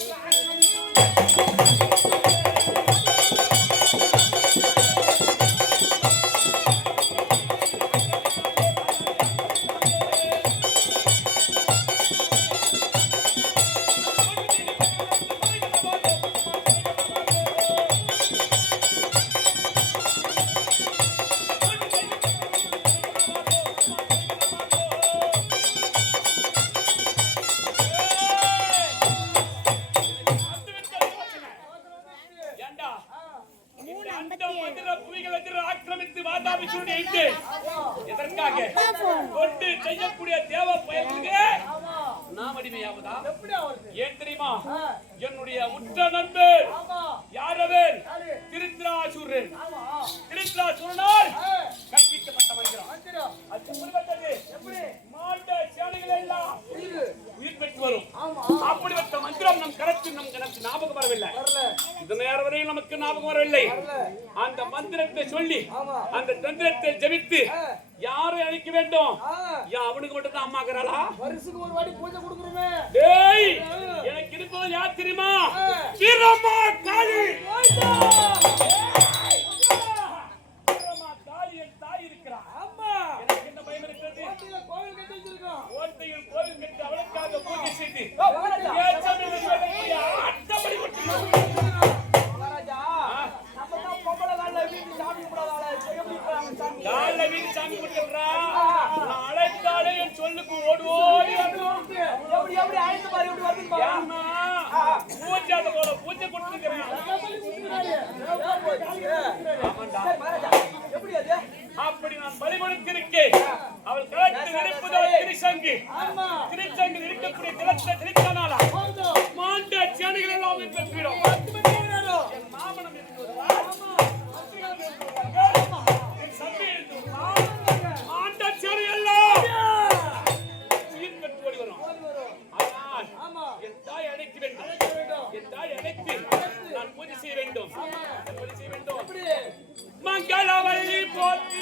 செய்யக்கூடிய தேவ பயனுக்கு நாம் அடிமையாவதா? ஏன் தெரியுமா? என்னுடைய உற்ற நண்பர் யாரவன்? திருத்ராசூரன். திருத்ராசூரனால் கற்பிக்கப்பட்ட மந்திரம். அது புரிவதற்கு மாண்ட சேனைகள் எல்லாம் உயிர் பெற்று வரும். அப்படிப்பட்ட மந்திரம் நம் கணக்கு ஞாபகம் வரவில்லை. இந்த நேரம் வரையில் நமக்கு ஞாபகம் வரவில்லை. அந்த மந்திரத்தை சொல்லி அந்த தந்திரத்தை ஜெபித்து யாரை அழைக்க வேண்டும்? அவனுக்கு மட்டும் தான் அம்மாக்குறாளா? வருஷத்துக்கு ஒரு வாட்டி பூஜை கொடுக்குறோமே. டேய், எனக்கு இருப்பது யார் தெரியுமா? வீரம்மா காளி. வீரம்மா காளி என் தாய் இருக்கிறார். ஆமா, எனக்கு என்ன பயம் இருக்கிறது? கோவில் கட்டி வச்சிருக்கோம். கோட்டையில் கோவில் கட்டி அவளுக்காக பூஜை செய்து மகாராஜா, ஏச்சமில் சொல்லக்கூடிய ஆட்டப்படி கொட்டினார். மகாராஜா, நம்ம தான் பொம்பளை காலைல வீட்டு சாமி கும்பிடாதால எப்படி போறாங்க சாமி? காலைல வீட்டு சாமி கும்பிட்டுறா. நான் அழைத்தாலே என் சொல்லுக்கு ஓடி ஓடி வந்துடும். எப்படி எப்படி அழைத்து பாரு, எப்படி வந்து பாரு. ஏன்னா பூஜை அதை போல பூஜை கொடுத்துக்கிறேன். மகாராஜா, எப்படி அது? அப்படி நான் பலி கொடுத்திருக்கேன். அவள் கலத்தில் இருப்பதோ திருச்சங்கு. ஆமா, திருச்சங்கில் இருக்கக்கூடிய திலத்தை திருச்சானாலா மாண்ட சேனைகள் எல்லாம் பெற்றிடும். என் மாமனம் என்று வருவார். என் சபை என்று வருவார். மாண்ட சேனை எல்லாம் உயிர் பெற்று ஓடி வரும். ஆனால் என் தாய் அழைக்க வேண்டும். என் தாய் அழைத்து நான் பூஜை செய்ய வேண்டும். பூஜை செய்ய வேண்டும். மங்களவல்லி போற்றி